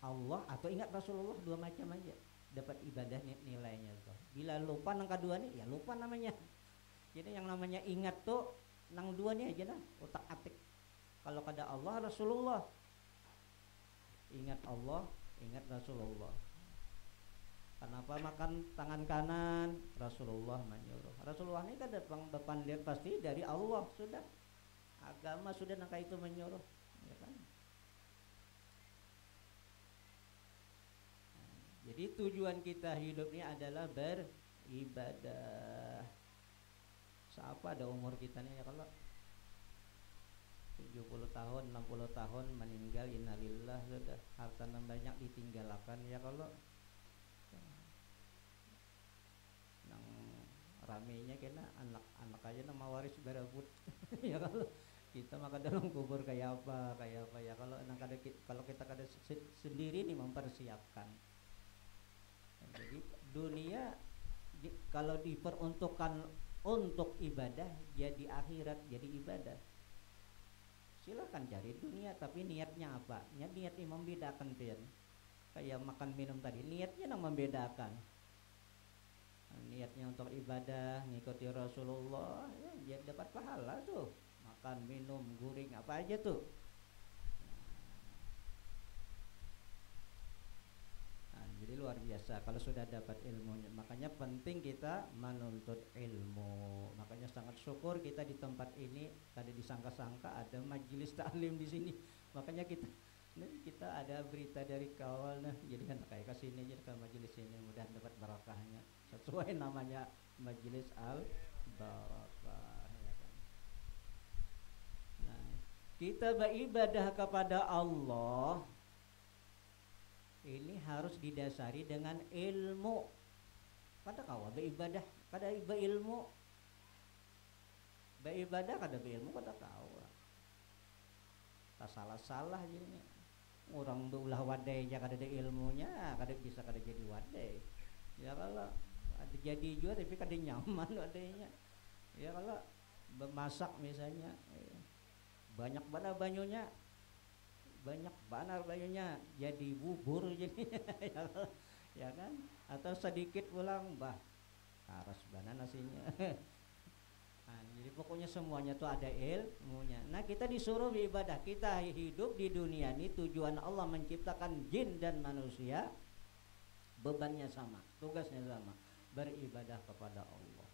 Allah atau ingat Rasulullah, dua macam aja dapat ibadah nilainya tuh. Bila lupa nangka dua nih ya lupa namanya. Jadi yang namanya ingat tuh nang dua nih aja dah, otak atik. Kalau kada Allah Rasulullah, ingat Allah, ingat Rasulullah. Kenapa makan tangan kanan? Rasulullah menyuruh. Rasulullah ini kada berpandir pasti dari Allah sudah. Agama sudah nangka itu menyuruh, ya kan? Nah, jadi tujuan kita hidup ini adalah beribadah. Siapa ada umur kita nih ya kalau 70 tahun, 60 tahun meninggal, innalillah, sudah harta banyak ditinggalkan ya kalau nang ramenya kena anak aja nama waris berebut ya kalau kita maka dalam kubur kayak apa ya kalau kita kada sendiri nih mempersiapkan. Jadi dunia kalau diperuntukkan untuk ibadah, jadi akhirat jadi ibadah. Silakan cari dunia, tapi niatnya apa? Niat ini membedakan pian. Kayak makan minum tadi, niatnya yang membedakan. Niatnya untuk ibadah, ngikuti Rasulullah, ya dia dapat pahala tuh. Makan, minum, guring, apa aja tuh. Nah, jadi luar biasa kalau sudah dapat ilmunya. Makanya penting kita menuntut ilmu. Makanya sangat syukur kita di tempat ini tadi disangka-sangka ada majelis taklim di sini. Makanya kita ada berita dari kawal nah. Jadi kan kayak ke sini aja ke majelis ini, mudah dapat barakahnya. Sesuai namanya majelis al barakah ya kan. Nah, kita beribadah kepada Allah ini harus didasari dengan ilmu. Kada kawa beribadah, kada berilmu. Beribadah kada berilmu kada kawa. Tak salah-salah jadinya. Orang beulah wadai aja kada ada ilmunya, kada bisa kada jadi wadai. Ya kalau ada jadi juga tapi kada nyaman wadainya. Ya kalau memasak misalnya banyak banget banyunya. Banyak banar bayunya jadi bubur jadinya ya kan, atau sedikit pulang bah karas bana nasinya. Nah, jadi pokoknya semuanya tuh ada ilmunya. Nah kita disuruh beribadah. Kita hidup di dunia ini tujuan Allah menciptakan jin dan manusia, bebannya sama, tugasnya sama, beribadah kepada Allah.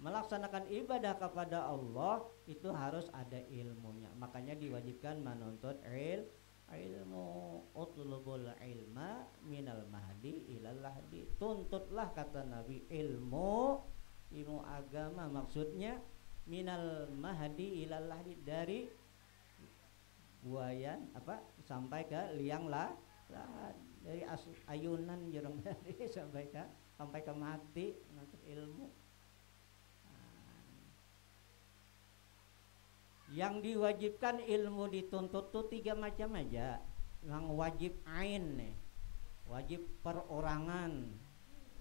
Melaksanakan ibadah kepada Allah itu harus ada ilmunya. Makanya diwajibkan menuntut ilmu. Utlubul ilma minal mahdi ilal lahdi. Tuntutlah kata Nabi ilmu agama, maksudnya minal mahdi ilal lahdi, dari buayan apa sampai ke liang lah, dari ayunan jerong dari sampai ke mati menuntut ilmu. Yang diwajibkan ilmu dituntut tuh 3 macam aja. Yang wajib ain nih, wajib perorangan,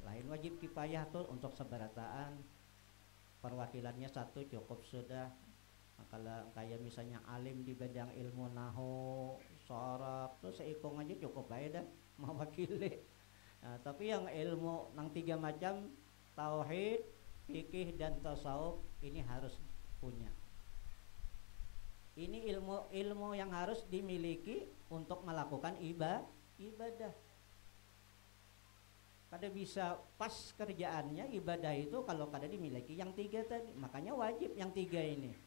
lain wajib kifayah tuh untuk seberataan, perwakilannya 1 cukup sudah. Kalau kayak misalnya alim di bidang ilmu nahu, sorab, terus seikong aja cukup aja dah mewakili. Nah, tapi yang ilmu nang 3 macam tauhid, fikih dan tasawuf ini harus punya. Ini ilmu yang harus dimiliki untuk melakukan ibadah. Kada bisa pas kerjaannya ibadah itu kalau kada dimiliki yang 3 tadi. Makanya wajib yang 3 ini.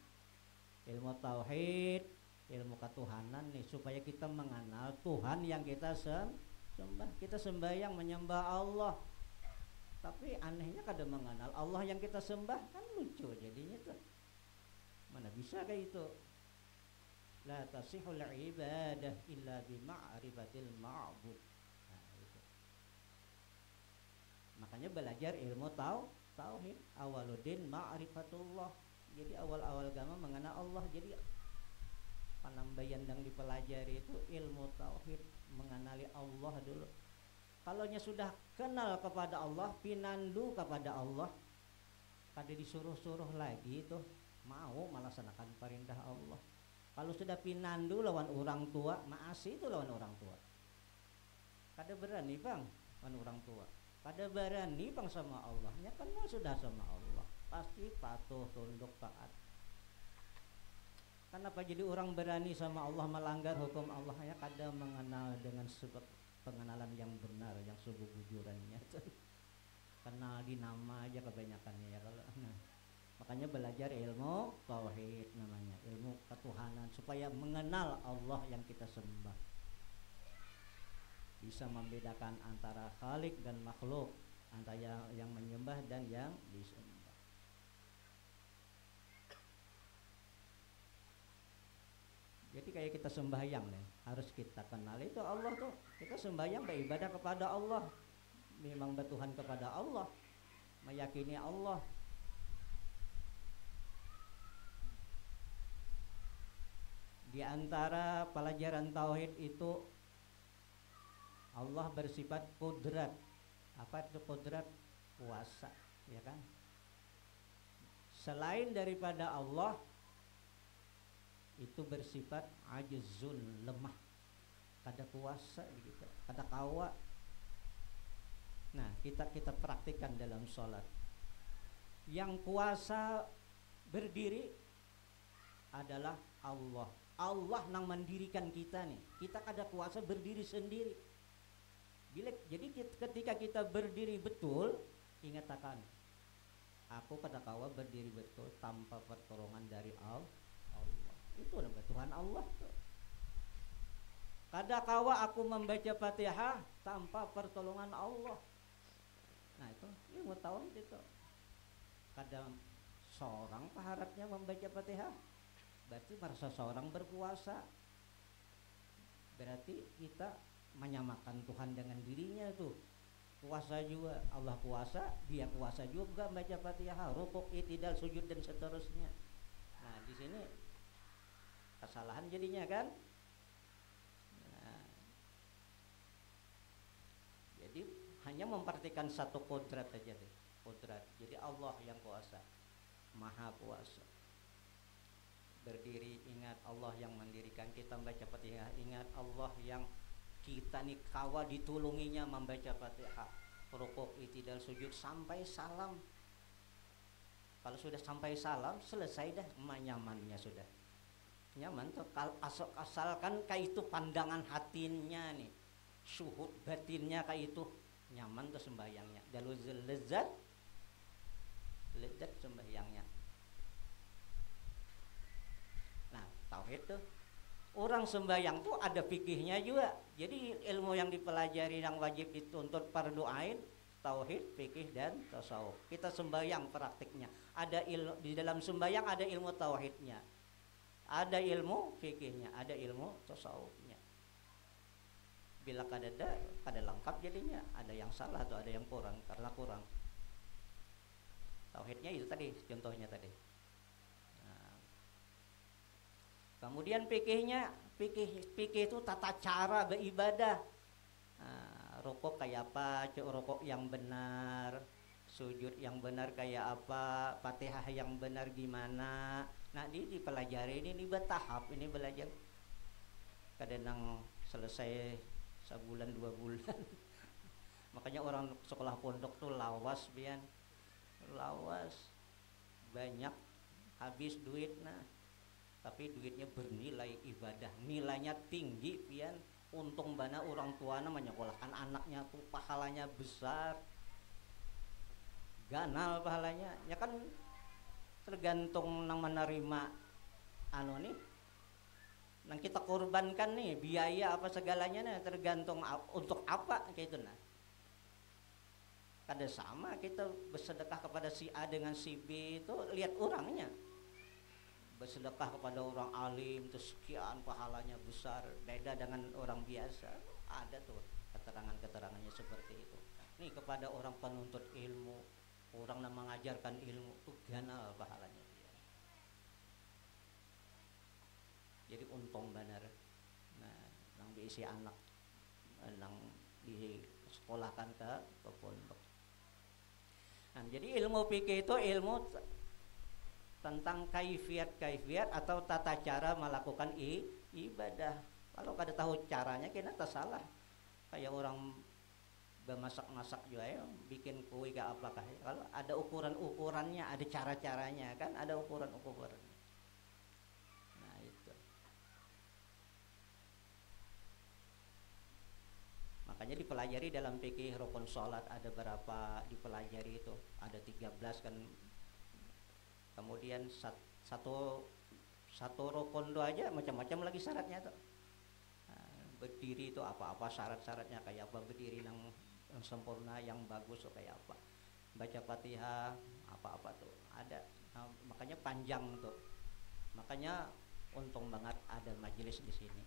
Ilmu tauhid, ilmu ketuhanan nih supaya kita mengenal Tuhan yang kita sembah. Kita sembahyang menyembah Allah. Tapi anehnya kada mengenal Allah yang kita sembah, kan lucu jadinya tuh. Mana bisa kayak itu? La tasihul ibadah illa bima'rifatil ma'bud. Nah, itu. Makanya belajar ilmu tauhid, awaludin ma'rifatullah. Jadi awal-awal agama mengenal Allah. Jadi panambayan yang dipelajari itu ilmu tauhid, mengenali Allah dulu. Kalaunya sudah kenal kepada Allah, pinandu kepada Allah, kada disuruh-suruh lagi itu mau melaksanakan perintah Allah. Kalau sudah pinandu lawan orang tua, maasi itu lawan orang tua. Kada berani bang lawan orang tua. Kada berani bang sama Allahnya, kenal sudah sama Allah, pasti patuh, tunduk, taat. Kenapa jadi orang berani sama Allah melanggar hukum Allah ya? Kada mengenal dengan sebab pengenalan yang benar, yang sebujurnya. Kenal di nama aja kebanyakannya ya kalau. Nah, makanya belajar ilmu tauhid namanya, ilmu ketuhanan supaya mengenal Allah yang kita sembah. Bisa membedakan antara khalik dan makhluk, antara yang menyembah dan yang disembah. Jadi kayak kita sembahyang nih, harus kita kenal itu Allah tuh. Kita sembahyang beribadah kepada Allah, memang bertuhan kepada Allah, meyakini Allah. Di antara pelajaran tauhid itu Allah bersifat qudrat. Apa itu qudrat? Kuasa, ya kan? Selain daripada Allah itu bersifat ajizun, lemah, kada kuasa gitu, kada kawa. Nah, kita praktikkan dalam sholat. Yang kuasa berdiri adalah Allah. Allah yang mendirikan kita nih. Kita kada kuasa berdiri sendiri. Jadi ketika kita berdiri betul, ingat akan aku kada kawa berdiri betul tanpa pertolongan dari Allah. Itu nama Tuhan Allah tuh. Kada kawa aku membaca Fatihah tanpa pertolongan Allah. Nah itu ilmu tauhid itu. Kada seorang paharapnya membaca Fatihah, berarti merasa seorang berkuasa. Berarti kita menyamakan Tuhan dengan dirinya tuh. Kuasa juga, Allah kuasa, dia kuasa juga membaca Fatihah, rukuk, i'tidal, sujud dan seterusnya. Nah di sini kesalahan jadinya kan. Nah, jadi hanya memperhatikan satu kodrat aja deh, kodrat. Jadi Allah yang kuasa, maha kuasa. Berdiri ingat Allah yang mendirikan kita membaca Fatihah, ingat Allah yang kita nih kawa ditulunginya membaca Fatihah, rukuk, i'tidal, sujud sampai salam. Kalau sudah sampai salam selesai dah, nyamannya sudah. Nyaman tuh asalkan kayak itu pandangan hatinya nih, syuhud batinnya kayak itu nyaman tuh sembahyangnya, daluzul lezat sembahyangnya. Nah tauhid tuh orang sembahyang tuh ada fikihnya juga. Jadi ilmu yang dipelajari yang wajib dituntut fardu ain, tauhid, fikih dan tasawuf. Kita sembahyang praktiknya ada di dalam sembahyang ada ilmu tauhidnya, ada ilmu fikihnya, ada ilmu tasawufnya. Bila kada lengkap jadinya ada yang salah atau ada yang kurang, karena kurang tauhidnya itu tadi contohnya tadi. Nah, kemudian fikihnya, fikih itu tata cara beribadah. Nah, rukuk kayak apa, rukuk yang benar, sujud yang benar kayak apa, Fatihah yang benar gimana. Nah, dipelajari ini bertahap, ini belajar. Kadang selesai sebulan 2 bulan. Makanya orang sekolah pondok tuh lawas pian. Lawas. Banyak habis duit nah. Tapi duitnya bernilai ibadah, nilainya tinggi pian. Untung bana orang tua menyekolahkan anaknya tuh pahalanya besar. Ganal pahalanya. Ya kan tergantung nang menerima nih. Nang kita korbankan nih biaya apa segalanya nih tergantung untuk apa kayak itu nah. Kada sama kita bersedekah kepada si A dengan si B itu lihat orangnya. Bersedekah kepada orang alim itu sekian pahalanya besar, beda dengan orang biasa. Ada tuh keterangan-keterangannya seperti itu. Nih kepada orang penuntut ilmu, orang yang mengajarkan ilmu tuh ganal pahalanya dia. Jadi untung benar. Nah, nang diisi anak nang disekolahkan ke pondok. Nah, jadi ilmu fikih itu ilmu tentang kaifiat atau tata cara melakukan ibadah. Kalau kada tahu caranya kita salah. Kayak orang bermasak-masak juga ya, bikin kue ke apakah. Kalau ada ukuran-ukurannya, ada cara-caranya kan, ada ukuran-ukurannya. Nah, itu. Makanya dipelajari dalam fikih rukun salat ada berapa dipelajari itu, ada 13 kan. Kemudian satu rukun itu aja macam-macam lagi syaratnya tuh. Nah, berdiri itu apa-apa syarat-syaratnya kayak apa, berdiri yang sempurna yang bagus tuh kayak apa. Baca Fatihah apa-apa tuh ada. Nah, makanya panjang tuh. Makanya untung banget ada majelis di sini.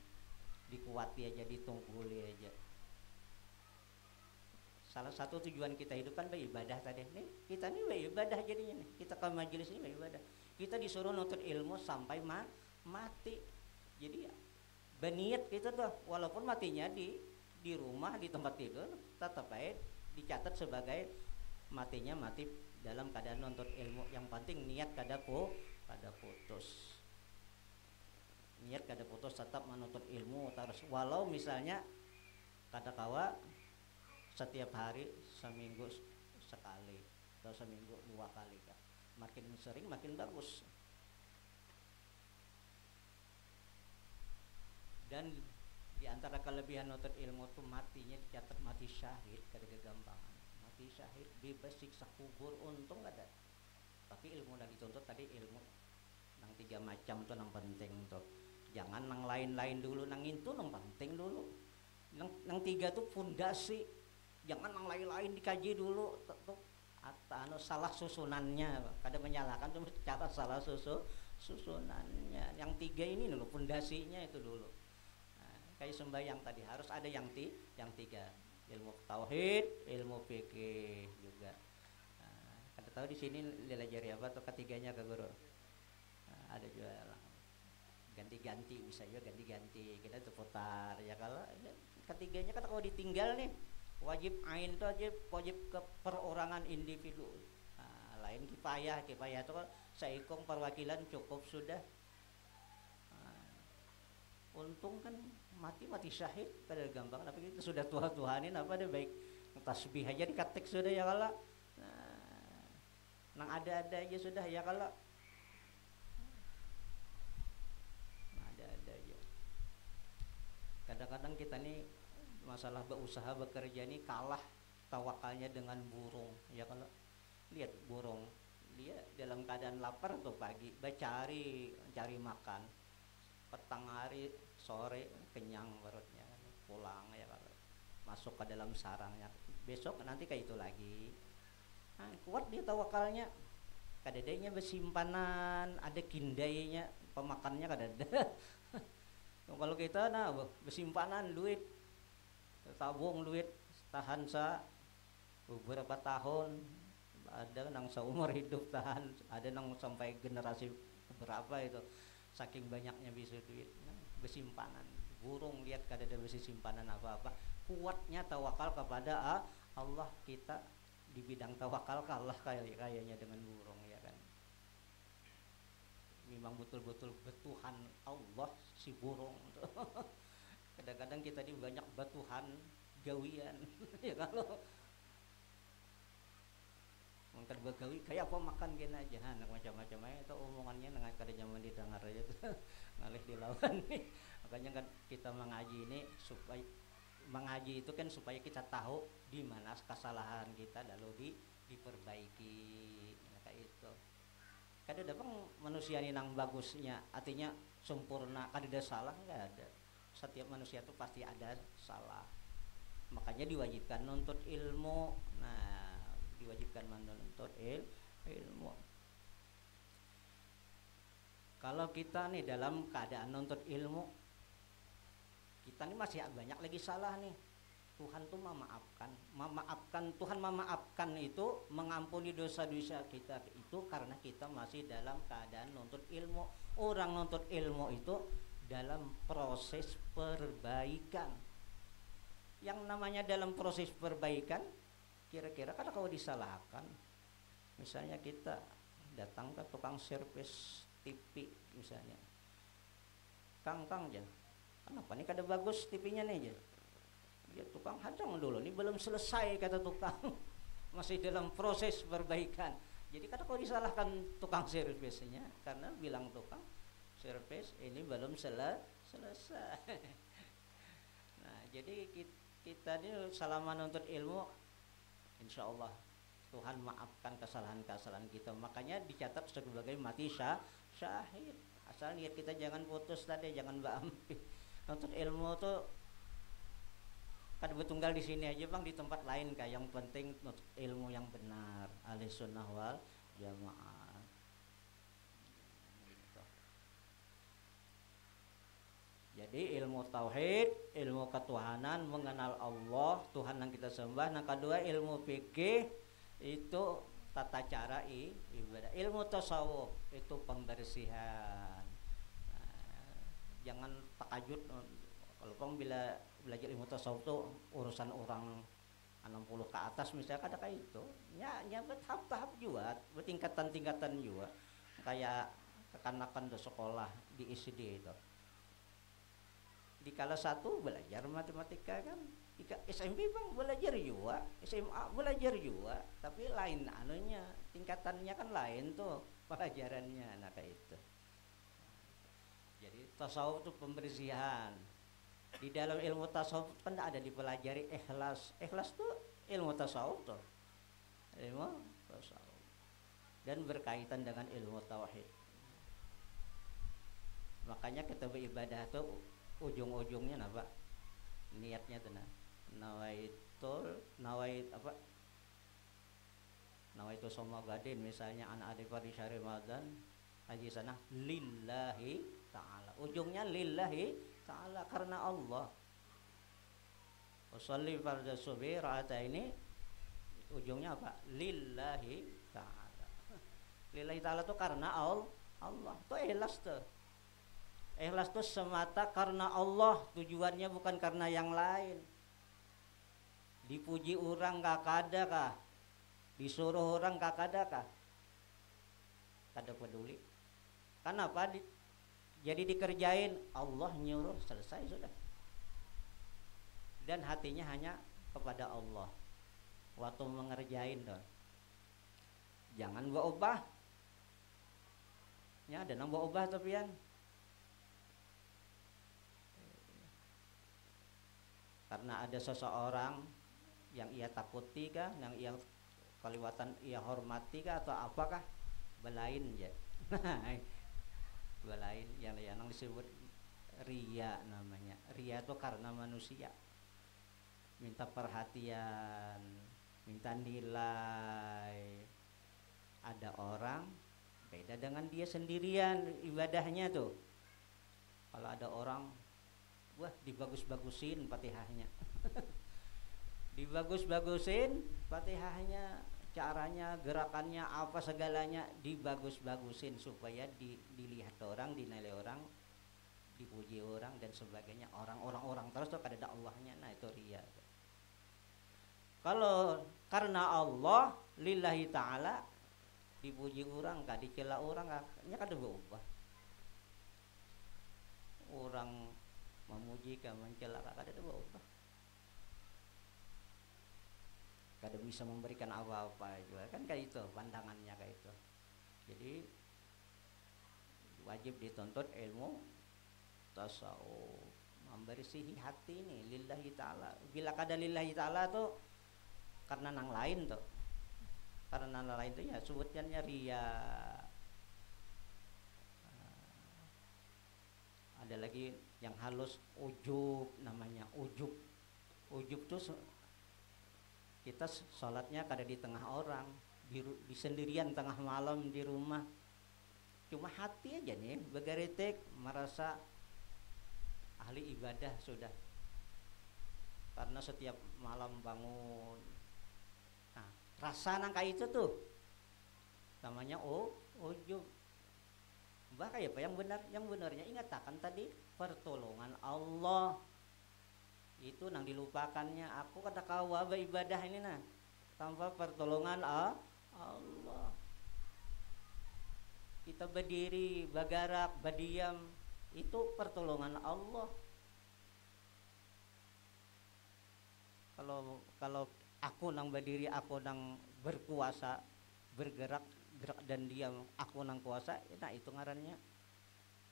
Dikuati aja, ditungkuli aja. Salah satu tujuan kita hidup kan beribadah tadi nih. Kita nih beribadah jadinya nih. Kita ke majelis ini beribadah. Kita disuruh nuntut ilmu sampai mati. Jadi berniat kita tuh walaupun matinya di rumah di tempat tidur tetap aja dicatat sebagai matinya mati dalam keadaan nuntut ilmu. Yang penting niat kada putus. Niat kada putus tetap menuntut ilmu terus walau misalnya kada kawa setiap hari seminggu sekali atau seminggu 2 kali kan. Makin sering makin bagus. Dan di antara kelebihan nuntut ilmu itu matinya dicatat mati syahid, kada kegampangan. Mati syahid bebas siksa kubur untung ada. Tapi ilmu yang dituntut tadi ilmu nang 3 macam tuh nang penting tuh. Jangan nang lain-lain dulu, nang itu nang penting dulu. Nang 3 tuh fondasi. Jangan nang lain-lain dikaji dulu tuh atau salah susunannya. Kada menyalahkan cuma cara salah susunannya. Yang 3 ini dulu fondasinya itu dulu. Nah, kayak sembahyang tadi harus ada yang 3, ilmu tauhid, ilmu fikih juga. Nah, kada tahu di sini dilajari apa tuh ketiganya ke guru. Nah, ada juga ganti-ganti bisa juga ganti-ganti kita tuh putar ya kalau ketiganya kan kalau ditinggal nih wajib ain itu aja wajib keperorangan individu. Nah, lain kifayah itu kan seikong perwakilan cukup sudah. Nah, untung kan mati syahid pada gampang tapi kita sudah tuhanin apa deh baik tasbih aja diketik sudah ya kalau. Nah, nang ada aja sudah ya kalau. Nah, ada aja. Kadang-kadang kita nih masalah berusaha bekerja ini kalah tawakalnya dengan burung ya kalau lihat burung dia dalam keadaan lapar tuh pagi cari makan petang hari sore kenyang perutnya pulang ya kalau masuk ke dalam sarangnya besok nanti kayak itu lagi. Nah, kuat dia tawakalnya kadadanya bersimpanan ada kindainya pemakannya kadada. Kalau kita nah bersimpanan duit tabung duit tahan beberapa tahun ada nang seumur hidup tahan ada nang sampai generasi berapa itu saking banyaknya bisa duit nah, bersimpanan burung lihat kada ada besi simpanan apa-apa kuatnya tawakal kepada Allah kita di bidang tawakal kalah kayaknya dengan burung ya kan. Memang betul-betul betuhan Allah si burung. Kadang-kadang kita ini banyak batuhan gawian ya kalau mungkin begawi kayak apa makan gini aja anak macam-macam aja itu omongannya dengan kada zaman didengar aja tuh ngalih dilawan nih. Makanya kan kita mengaji ini supaya mengaji itu kan supaya kita tahu di mana kesalahan kita lalu diperbaiki ya, kayak itu. Kada ada bang manusia ini nang bagusnya artinya sempurna kada ada salah nggak ada. Setiap manusia itu pasti ada salah. Makanya diwajibkan nuntut ilmu. Nah, diwajibkan menuntut ilmu. Kalau kita nih dalam keadaan nuntut ilmu, kita nih masih banyak lagi salah nih. Tuhan tuh memaafkan. Tuhan memaafkan itu mengampuni dosa-dosa kita itu karena kita masih dalam keadaan nuntut ilmu. Orang nuntut ilmu itu dalam proses perbaikan. Yang namanya dalam proses perbaikan, kira-kira kan kalau disalahkan, misalnya kita datang ke tukang servis TV misalnya, Kang ya, kenapa nih kada bagus TV-nya nih ya? Ya tukang hadang dulu, ini belum selesai kata tukang, masih dalam proses perbaikan. Jadi kada kalau disalahkan tukang servisnya, karena bilang tukang servis ini belum selesai. Nah, jadi kita ini selama menuntut ilmu, insya Allah Tuhan maafkan kesalahan-kesalahan kita. Makanya dicatat sebagai mati syahid. Asal niat kita jangan putus tadi, jangan bampi. Nuntut ilmu tuh kada betunggal di sini aja bang, di tempat lain kah. Yang penting nuntut ilmu yang benar, ahli sunnah wal jamaah. Jadi ilmu tauhid, ilmu ketuhanan, mengenal Allah, Tuhan yang kita sembah. Yang kedua ilmu fikih itu tata cara ibadah. Ilmu tasawuf itu pembersihan. Nah, jangan takajud kalau kamu bila belajar ilmu tasawuf itu urusan orang 60 ke atas misalnya ada kayak itu. Ya bertahap-tahap juga, bertingkatan-tingkatan juga. Kayak kekanakan di sekolah di SD itu. Di kala satu belajar matematika kan, di SMP bang belajar juga, SMA belajar juga, tapi lain anunya, tingkatannya kan lain tuh pelajarannya, nah kayak itu. Jadi tasawuf itu pembersihan. Di dalam ilmu tasawuf kan ada dipelajari ikhlas. Ikhlas tuh ilmu tasawuf tuh, ilmu tasawuf dan berkaitan dengan ilmu tauhid. Makanya kita beribadah tuh ujung-ujungnya apa niatnya tuh nawaitu soma gadin misalnya anak adik pada syahri Ramadan haji sana lillahi ta'ala, ujungnya lillahi ta'ala karena Allah. Usolli fardhu subhi ra'ataini, ujungnya apa? Lillahi ta'ala. Lillahi ta'ala tuh karena Allah tuh ikhlas tuh. Ikhlas itu semata karena Allah, tujuannya bukan karena yang lain. Dipuji orang kakada kah? Disuruh orang kakada kah? Kada peduli. Kenapa? Jadi dikerjain Allah nyuruh, selesai sudah. Dan hatinya hanya kepada Allah. Waktu mengerjain dong. Jangan berubah. Ya ada nang berubah tapi kan. Karena ada seseorang yang ia takuti kah, yang ia kaliwatan ia hormati kah atau apakah belain ya. Belain yang disebut ria namanya. Ria itu karena manusia minta perhatian, minta nilai. Ada orang beda dengan dia sendirian ibadahnya tuh. Kalau ada orang wah dibagus-bagusin Fatihahnya. Dibagus-bagusin Fatihahnya, caranya, gerakannya, apa segalanya dibagus-bagusin supaya dilihat orang, dinilai orang, dipuji orang dan sebagainya. Orang terus tuh kada ada Allahnya. Nah itu ria. Kalau karena Allah lillahi ta'ala dipuji orang kah dicela orang kah nya kada berubah. Orang memuji kah mencela kah kada berubah. Kada bisa memberikan apa-apa juga kan kayak itu pandangannya kayak itu. Jadi wajib dituntut ilmu tasawuf, membersihi hati ini lillahi ta'ala. Bila kada lillahi ta'ala tuh karena nang lain tuh, karena nang lain tuh ya sebutnya ria. Ada lagi yang halus ujub, namanya ujub. Ujub tuh kita sholatnya kada di tengah orang, di sendirian tengah malam di rumah, cuma hati aja nih begaritik merasa ahli ibadah sudah, karena setiap malam bangun. Nah, rasa nangka itu tuh namanya ujub. Bah kayak apa yang benar? Yang benarnya ingat akan tadi pertolongan Allah. Itu nang dilupakannya. Aku kata kawa beribadah ini nah tanpa pertolongan Allah. Kita berdiri, bergerak, berdiam, itu pertolongan Allah. Kalau aku nang berdiri, aku nang berkuasa, bergerak, gerak dan diam, aku nang kuasa, nah itu ngarannya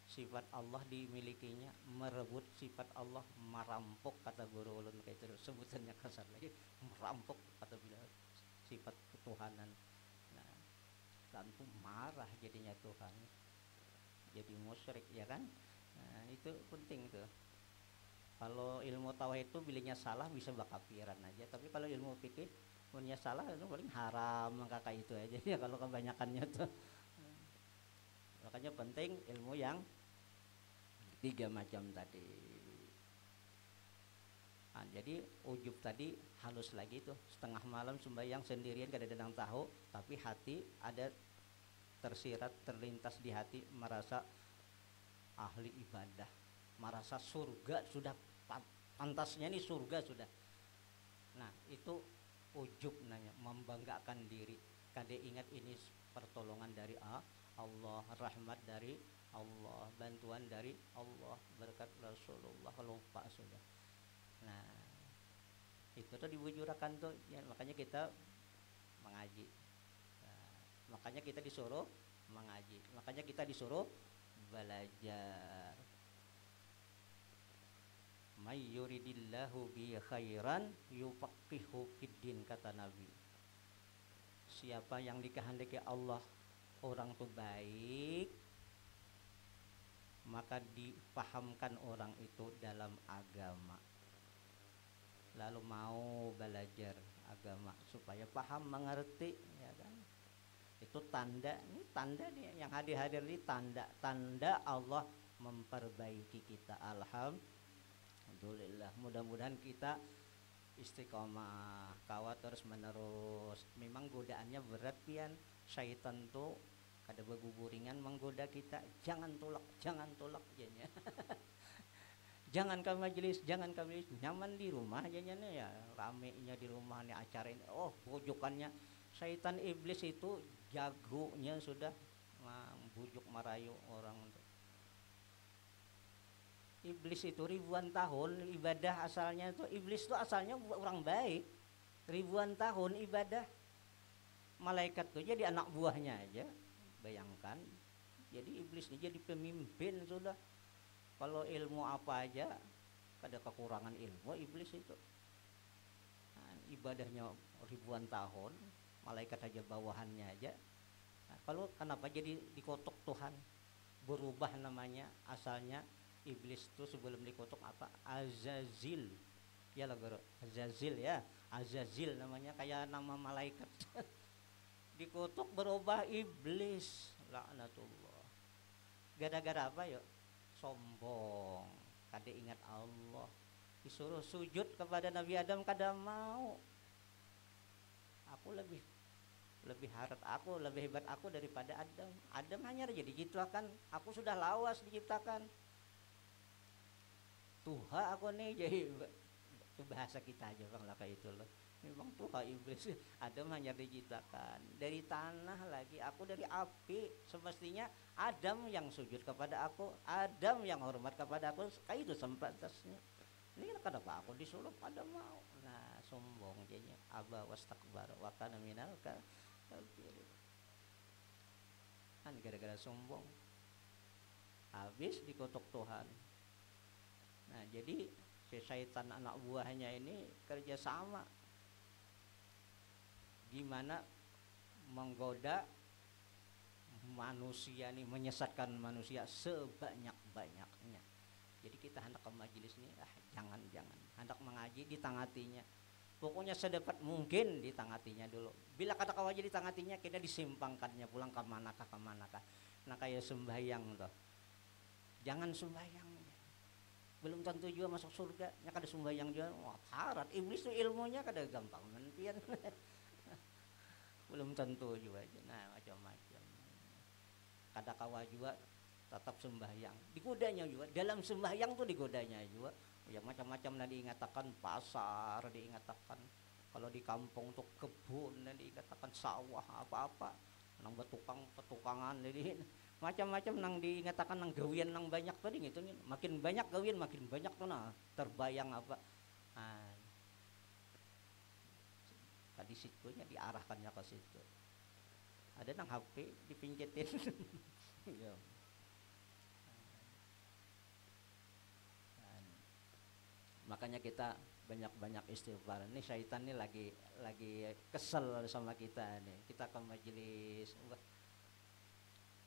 sifat Allah dimilikinya, merebut sifat Allah, merampok kata guru ulun kayak itu sebutannya kasar lagi, merampok kata bila sifat ketuhanan. Nah, tentu marah jadinya Tuhan, jadi musyrik ya kan. Nah, itu penting tuh. Kalau ilmu tauhid itu bilanya salah bisa bakapiran aja, tapi kalau ilmu fikih punya salah itu paling haram kakak itu aja ya kalau kebanyakannya tuh. Makanya penting ilmu yang 3 macam tadi. Nah, jadi ujub tadi halus lagi tuh, setengah malam sembahyang sendirian kada ada yang tahu, tapi hati ada tersirat, terlintas di hati merasa ahli ibadah, merasa surga sudah pantasnya nih surga sudah. Nah, itu ujub nanya, membanggakan diri. Kada ingat ini pertolongan dari Allah, rahmat dari Allah, bantuan dari Allah, berkat Rasulullah, lupa sudah. Nah, itu tuh diwujudkan tuh ya, makanya kita mengaji. Nah, makanya kita disuruh mengaji, makanya kita disuruh belajar. May yuridillahu bi khairan yufaqihu fiddin, kata Nabi. Siapa yang dikehendaki Allah orang tuh baik, maka dipahamkan orang itu dalam agama. Lalu mau belajar agama supaya paham, mengerti, ya kan? Itu tanda, ini tanda nih yang hadir-hadir ini tanda Allah memperbaiki kita. Alhamdulillah. Mudah-mudahan kita istiqomah, kawat terus menerus. Memang godaannya berat pian, syaitan tuh kada beguguringan menggoda kita, jangan tolak jadinya. Jangan ke majelis, nyaman di rumah jadinya ya, ramenya di rumah nih acara ini. Oh, bujukannya syaitan iblis itu jagonya sudah bujuk merayu orang. Iblis itu ribuan tahun ibadah asalnya itu, iblis itu asalnya orang baik, ribuan tahun ibadah. Malaikat tuh jadi anak buahnya aja. Bayangkan, jadi iblis ini jadi pemimpin sudah. Kalau ilmu apa aja, ada kekurangan ilmu iblis itu. Nah, ibadahnya ribuan tahun, malaikat aja bawahannya aja. Nah, kalau kenapa jadi dikotok Tuhan? Berubah namanya, asalnya iblis itu sebelum dikotok apa? Azazil. Ya lah guru, Azazil ya. Azazil namanya, kayak nama malaikat. Dikutuk berubah iblis, laknatullah. Gara-gara apa yuk? Sombong, kada ingat Allah. Disuruh sujud kepada Nabi Adam, kada mau. Aku lebih harap aku, lebih hebat aku daripada Adam. Adam hanya aja diciptakan, aku sudah lawas diciptakan. Tuha aku nih, jadi itu bahasa kita aja bang lah kayak itu loh. Memang Tuhan iblis. Adam hanya diciptakan dari tanah, lagi aku dari api. Semestinya Adam yang sujud kepada aku, Adam yang hormat kepada aku, kayak itu sepantasnya. Ini kan kenapa aku disuruh pada mau. Nah, sombong jadinya. Aba wastakbar wa kana minal kafirin. Kan gara-gara sombong habis dikutuk Tuhan. Nah, jadi si syaitan anak buahnya ini kerjasama gimana menggoda manusia nih, menyesatkan manusia sebanyak-banyaknya. Jadi kita hendak ke majelis nih, jangan hendak mengaji ditangatinya. Pokoknya sedapat mungkin ditangatinya dulu. Bila kata kawaji ditangatinya, kita disimpangkannya pulang ke manakah. Nah kayak sembahyang tuh, jangan sembahyang. Belum tentu juga masuk surga. Nya kada sembahyang juga, wah harat. Iblis tuh ilmunya kada gampang menpian. Belum tentu juga. Nah macam-macam. Kada kawa juga tetap sembahyang. Digodanya juga. Dalam sembahyang tuh digodanya juga. Ya macam-macam diingatakan pasar, diingatakan kalau di kampung tuh kebun, diingatakan sawah apa-apa. Nang petukangan jadi macam-macam nang diingatakan nang gawian nang banyak tadi gitu. Makin banyak gawian makin banyak tuh nah terbayang apa. Nah, tadi situnya diarahkannya ke situ. Ada nang HP dipincetin. Ya. Makanya kita banyak-banyak istighfar. Ini syaitan nih lagi kesel sama kita nih. Kita ke majelis,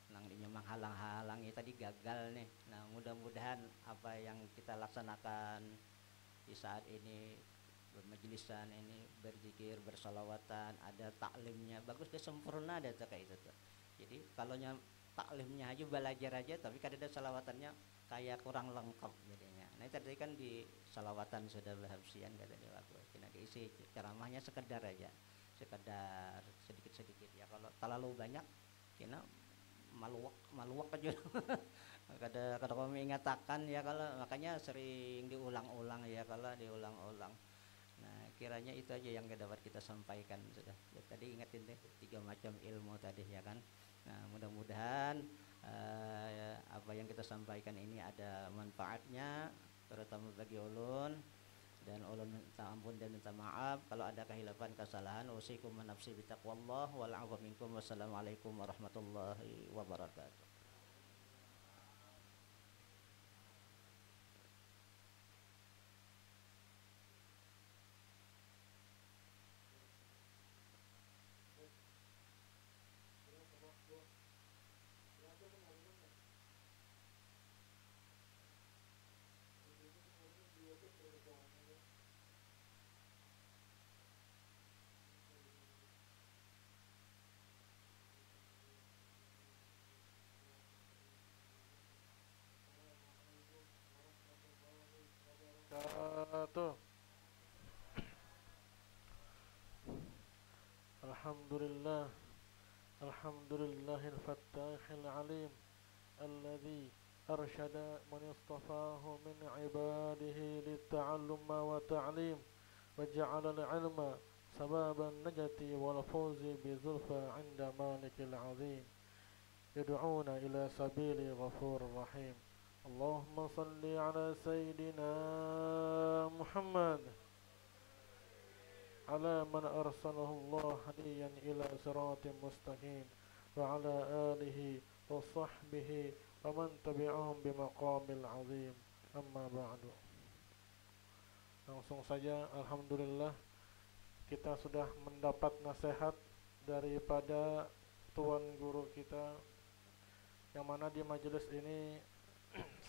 nang dinya menghalang-halangi tadi gagal nih. Nah mudah-mudahan apa yang kita laksanakan di saat ini, bermajelisan ini, berzikir, bersalawatan, ada taklimnya bagus deh, sempurna deh kayak itu tuh. Jadi kalau taklimnya aja belajar aja, tapi kadang ada salawatannya kayak kurang lengkap jadinya. Nah tadi kan di salawatan sudah berhabsian kata dia waktu kena diisi ceramahnya sekedar aja, sekedar sedikit ya. Kalau terlalu banyak kena maluak aja. Kada kami ingatakan ya, kalau makanya sering diulang-ulang ya, kalau diulang-ulang. Nah kiranya itu aja yang dapat kita sampaikan sudah. Ya, tadi ingetin deh 3 macam ilmu tadi ya kan. Nah mudah-mudahan apa yang kita sampaikan ini ada manfaatnya, terutama bagi ulun, dan ulun minta ampun dan minta maaf kalau ada kehilafan kesalahan. Usikum nafsi bitaqwallah wal 'afwa minkum. Wassalamualaikum warahmatullahi wabarakatuh. Alhamdulillah, alhamdulillahil fattahil alim alladzi arsyada man istafahu min ibadihi litta'allum wa ta'lim wa ja'ala al-'ilma sababan najati wal fawzi bi zulfa 'inda malikil 'azim yad'una ila sabili ghafurur rahim. Allahumma salli ala sayyidina Muhammad ala man arsalahu Allah hadiyan ila siratin mustaqim wa ala alihi wa sahbihi wa man tabi'ahum bimaqamil azim. Amma ba'du. Langsung saja, alhamdulillah kita sudah mendapat nasihat daripada tuan guru kita, yang mana di majelis ini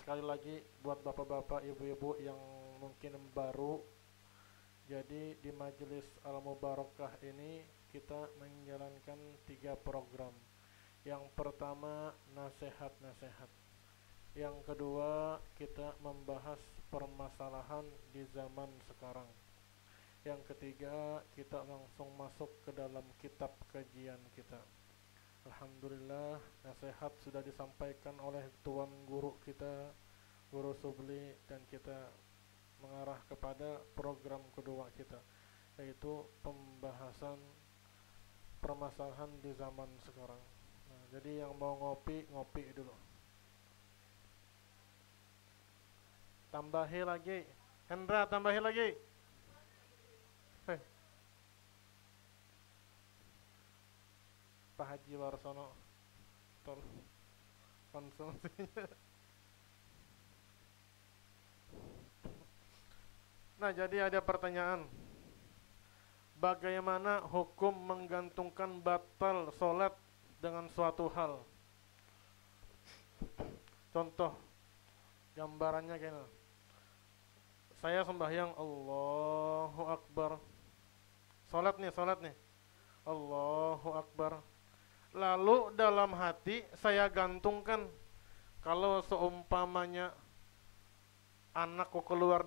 sekali lagi buat bapak-bapak, ibu-ibu yang mungkin baru. Jadi di majelis Al-Mubarakah ini kita menjalankan 3 program. Yang pertama nasihat-nasihat. Yang kedua kita membahas permasalahan di zaman sekarang. Yang ketiga kita langsung masuk ke dalam kitab kajian kita. Alhamdulillah nasihat sudah disampaikan oleh tuan guru kita, Guru Subli, dan kita mengarah kepada program kedua kita, yaitu pembahasan permasalahan di zaman sekarang. Nah, jadi yang mau ngopi, ngopi dulu. Tambahi lagi. Hendra, tambahi lagi. Pak Haji Warsono, tolong konsumsinya. Nah, jadi ada pertanyaan. Bagaimana hukum menggantungkan batal sholat dengan suatu hal? Contoh, gambarannya gini. Saya sembahyang Allahu Akbar. Sholat nih. Allahu Akbar. Lalu dalam hati saya gantungkan, kalau seumpamanya anakku keluar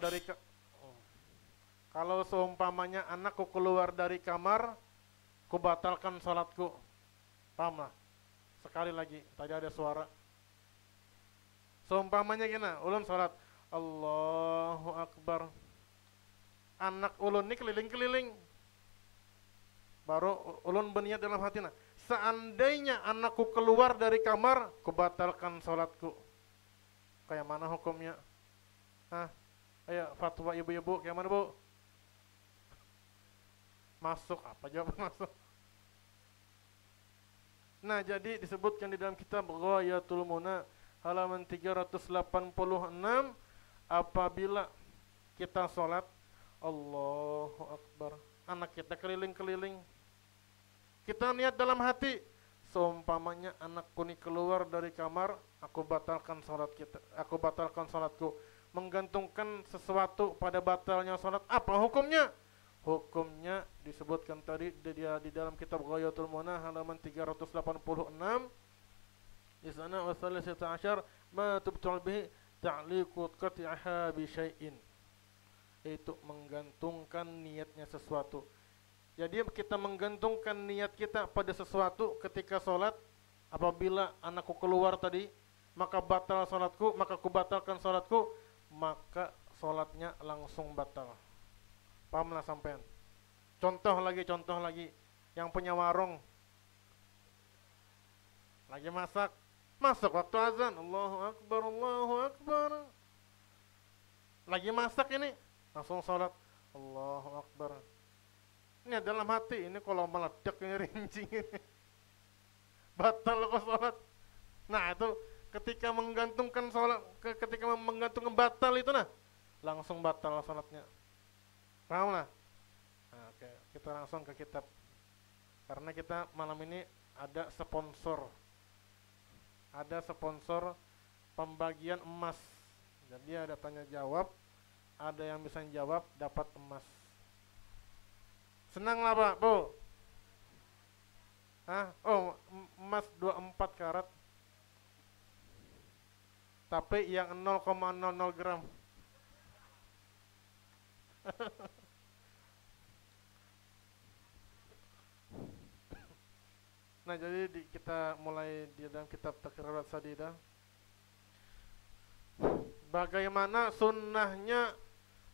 dari kamar, ku batalkan salatku. Paham lah? Sekali lagi, tadi ada suara. Seumpamanya gini, ulun salat Allahu Akbar. Anak ulun ini keliling-keliling. Baru ulun berniat dalam hati, nah, seandainya anakku keluar dari kamar, ku batalkan salatku. Kayak mana hukumnya? Hah? Ayo fatwa ibu-ibu, kayak mana bu? Masuk apa jawaban masuk? Nah, jadi disebutkan di dalam kitab Ghayatul Muna halaman 386, apabila kita sholat Allahu Akbar, anak kita keliling-keliling, kita niat dalam hati, seumpamanya anakku ini keluar dari kamar, aku batalkan salatku. Menggantungkan sesuatu pada batalnya salat, apa hukumnya? Hukumnya disebutkan tadi di dalam kitab Ghayatul Muna halaman 386. Di sana wasalisata asyar ma tubtul bihi ta'liqu qati'aha bi syai'in. Itu menggantungkan niatnya sesuatu. Jadi kita menggantungkan niat kita pada sesuatu ketika sholat. Apabila anakku keluar tadi, maka batal sholatku, maka ku batalkan sholatku, maka sholatnya langsung batal. Pahamlah sampean? Contoh lagi, yang punya warung lagi masak waktu azan, Allahu Akbar. Lagi masak ini, langsung sholat, Allahu Akbar. Ini dalam hati, ini kalau meledak ini rincing ini, batal kok sholat. Nah itu ketika menggantungkan sholat, ketika menggantungkan batal itu, nah langsung batal sholatnya. Paham lah? Nah, oke, kita langsung ke kitab. Karena kita malam ini ada sponsor pembagian emas. Jadi ada tanya jawab, ada yang bisa jawab dapat emas. Senang lah Pak, Bu? Hah? Oh, emas 24 karat. Tapi yang 0,00 gram. Nah, jadi kita mulai di dalam kitab Taqrirat Sadidah. Bagaimana sunnahnya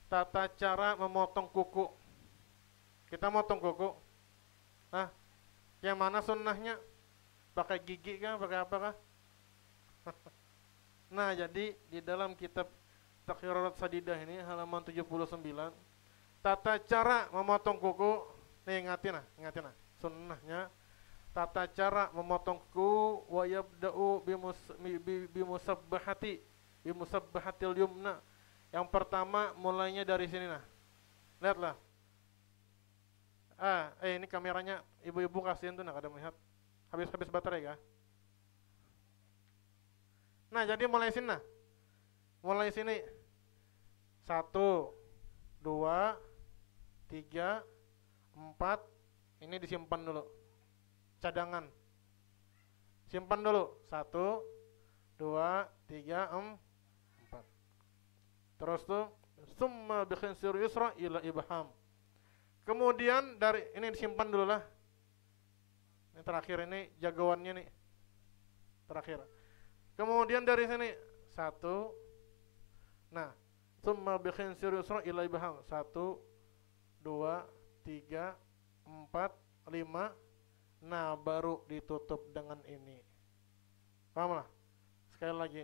tata cara memotong kuku? Kita motong kuku. Nah, yang mana sunnahnya? Pakai gigi kah? Pakai apa kah? Nah, jadi di dalam kitab Taqrirat Sadidah ini halaman 79, tata cara memotong kuku. Nih, ingatin nah. Sunnahnya tata cara memotong kuku, wa yabda'u bimusabbahatil yumna. Yang pertama mulainya dari sini nah. Lihatlah. Ini kameranya ibu-ibu kasihan tuh, nah kada melihat. Habis baterai kah? Nah, jadi mulai sini nah. Mulai sini. 1 2 3 4. Ini disimpan dulu. Cadangan. Simpan dulu. 1 2 3 4. Terus tuh summa bi khinsir yusra ila ibham. Kemudian dari ini disimpan dulu lah. Ini terakhir, ini jagoannya nih. Terakhir. Kemudian dari sini 1. Nah, summa bi khinsir yusra ila ibham. 1 2 3, 4, 5. Nah, baru ditutup dengan ini. Paham lah? Sekali lagi.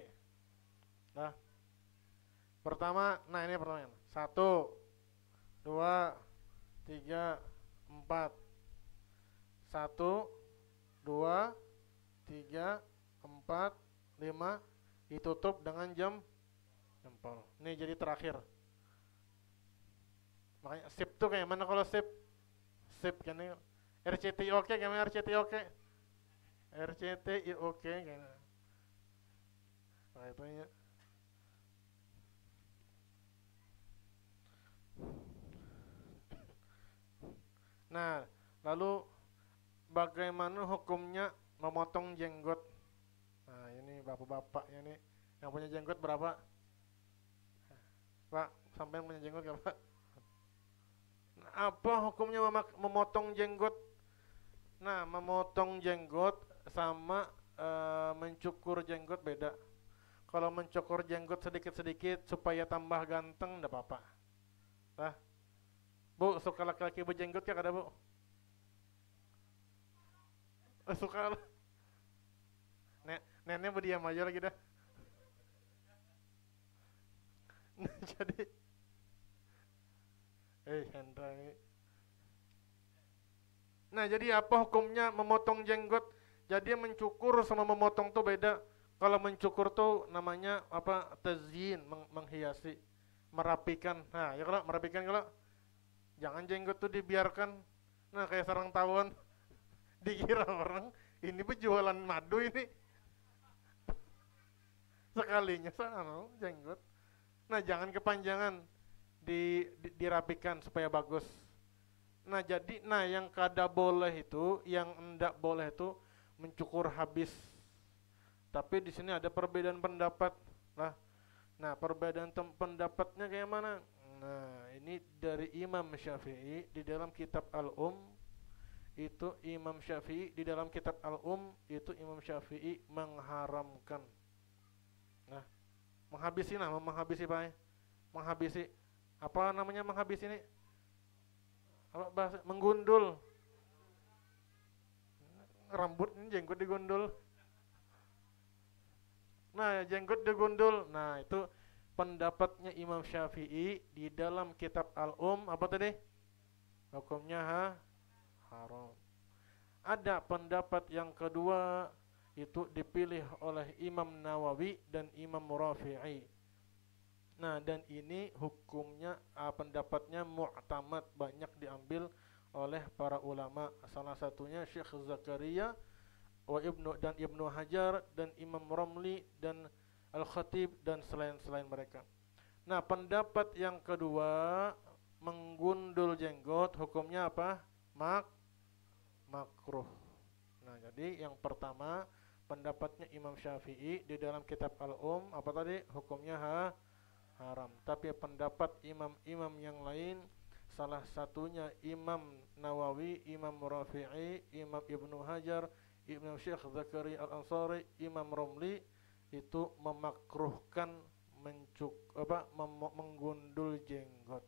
Nah, pertama, nah ini pertanyaan. 1, 2, 3, 4. 1, 2, 3, 4, 5. Ditutup dengan jempol. Ini jadi terakhir. Makanya sip tuh kayak mana kalau sip? Sip kan ini. RCTI oke gimana RCTI oke? RCTI oke kayaknya. Nah itu ya. Nah, lalu bagaimana hukumnya memotong jenggot? Nah, ini bapak-bapaknya nih yang punya jenggot berapa? Pak, sampai yang punya jenggot gak Pak? Nah, apa hukumnya memotong jenggot? Nah, memotong jenggot sama mencukur jenggot beda. Kalau mencukur jenggot sedikit-sedikit supaya tambah ganteng, enggak apa-apa. Nah, Bu, suka laki-laki berjenggot ya kada Bu? Suka. Nenek berdiam aja lagi dah. Nah, jadi Hendra ini. Nah, jadi apa hukumnya memotong jenggot? Jadi mencukur sama memotong tuh beda. Kalau mencukur tuh namanya apa? Tazyin, menghiasi, merapikan. Nah, ya kalau merapikan kalau jangan jenggot tuh dibiarkan. Nah, kayak sarang tawon. Dikira orang ini penjualan madu ini. Sekalinya sana jenggot. Nah, jangan kepanjangan. Dirapikan supaya bagus. Nah, jadi yang kada boleh itu, yang enggak boleh itu mencukur habis. Tapi di sini ada perbedaan pendapat. Nah, perbedaan pendapatnya kayak mana? Nah, ini dari Imam Syafi'i di dalam kitab Al-Um. Itu Imam Syafi'i di dalam kitab Al-Um itu Imam Syafi'i mengharamkan. Nah, menghabisi Pak. Menghabisi. Apa namanya menghabisi ini? Apa bahasa menggundul. Rambut ini jenggot digundul. Nah, jenggot digundul. Nah, itu pendapatnya Imam Syafi'i di dalam kitab Al-Um. Apa tadi? Hukumnya haram. Ada pendapat yang kedua, itu dipilih oleh Imam Nawawi dan Imam Rafi'i. Nah, dan ini hukumnya pendapatnya mu'tamad, banyak diambil oleh para ulama. Salah satunya Syekh Zakaria dan Ibnu Hajar dan Imam Ramli dan Al-Khatib dan selain mereka. Nah, pendapat yang kedua, menggundul jenggot hukumnya apa? Makruh. Nah, jadi yang pertama pendapatnya Imam Syafi'i di dalam kitab Al-Um, apa tadi? Hukumnya haram. Tapi pendapat imam-imam yang lain, salah satunya Imam Nawawi, Imam Rafi'i, Imam Ibnu Hajar, Imam Syekh Zakaria Al-Ansari, Imam Romli, itu memakruhkan menggundul jenggot.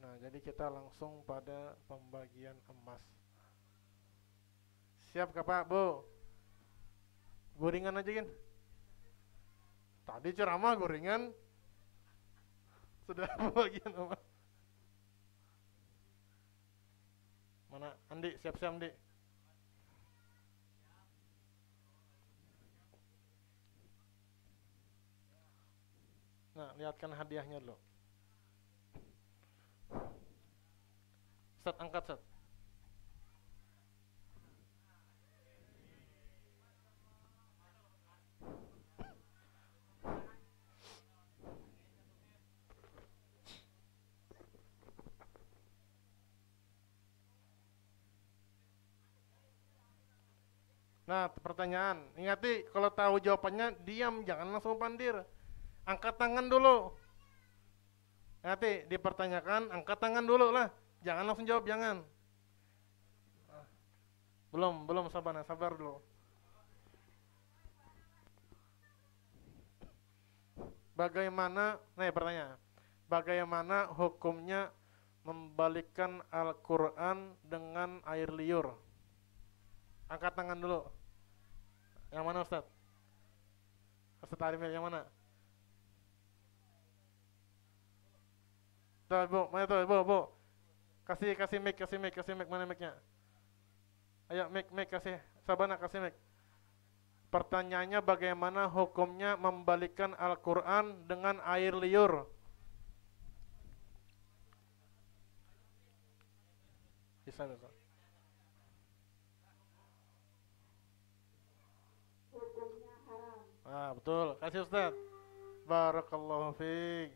Nah, jadi kita langsung pada pembagian emas. Siap Pak, Bu? Gorengan aja kan? Tadi ceramah gorengan. Sudah pembagian emas. Mana Andi, siap-siap Andi. Nah, lihatkan hadiahnya dulu. Set, angkat set. Nah, pertanyaan. Ingati, kalau tahu jawabannya diam, jangan langsung pandir. Angkat tangan dulu. Ingati, dipertanyakan, angkat tangan dulu lah. Jangan langsung jawab, jangan. Belum sabar dulu. Bagaimana, pertanyaan. Bagaimana hukumnya membalikkan Al-Quran dengan air liur? Angkat tangan dulu. Yang mana Ustaz? Ustaz Arifin yang mana? Tuh Ibu, mana tuh Ibu? Kasih mic, mana mic-nya? Ayo mic kasih, Sabana kasih mic. Pertanyaannya bagaimana hukumnya membalikkan Al-Quran dengan air liur? Bisa. Hukumnya haram. Betul. Kasih Ustaz. Barakallahu fiik.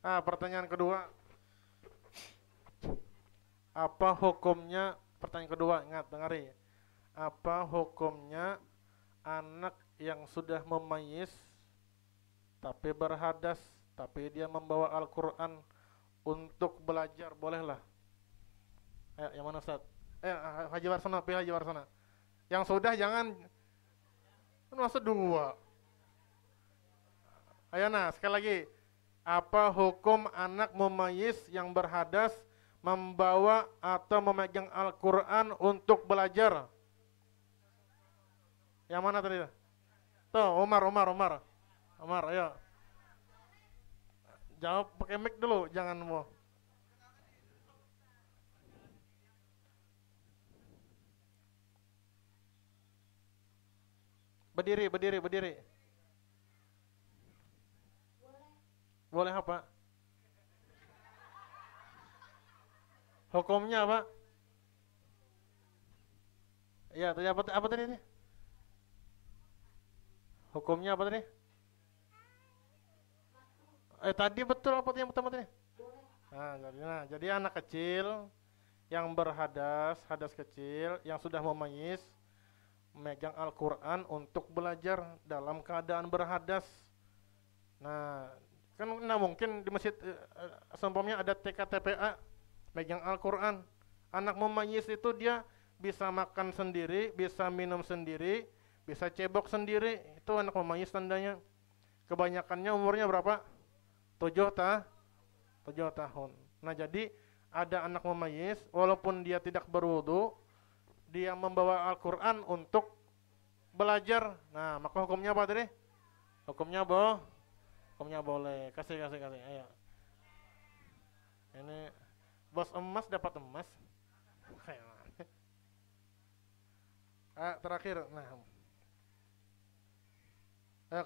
Pertanyaan kedua. Apa hukumnya, pertanyaan kedua, ingat, dengari. Apa hukumnya anak yang sudah memayis tapi berhadas, tapi dia membawa Al-Quran untuk belajar, bolehlah? Ayo, yang mana Ustaz? Haji Warsono, pilih Haji Warsono. Yang sudah jangan, kan masuk dua. Ayo sekali lagi. Apa hukum anak memayis yang berhadas membawa atau memegang Al-Quran untuk belajar? Yang mana tadi? Tuh, Umar, ayo. Jawab pakai mic dulu, jangan mau. Berdiri. Boleh apa? Hukumnya apa? Ya, tadi apa tadi? Hukumnya apa tadi? Tadi betul apa yang pertama tadi? Jadi anak kecil yang berhadas, hadas kecil, yang sudah memayis, memegang Al-Quran untuk belajar dalam keadaan berhadas. Nah, kan mungkin di masjid seumpamanya ada TK-TPA megang Al-Quran. Anak memayis itu dia bisa makan sendiri, bisa minum sendiri, bisa cebok sendiri. Itu anak memayis tandanya. Kebanyakannya umurnya berapa? 7 tahun. Nah, jadi ada anak memayis walaupun dia tidak berwudu, dia membawa Al-Quran untuk belajar. Nah, maka hukumnya apa tadi? Hukumnya boleh. Kasih. Ayo. Ini bos emas dapat emas. Terakhir. Nah.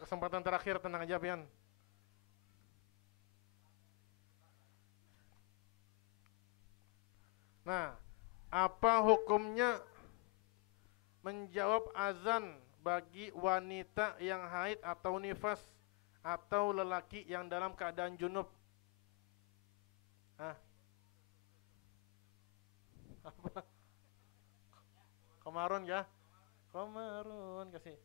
Kesempatan terakhir, tenang aja Pian. Nah, apa hukumnya menjawab azan bagi wanita yang haid atau nifas atau lelaki yang dalam keadaan junub? Apa? Komarun ya? Komarun kasih.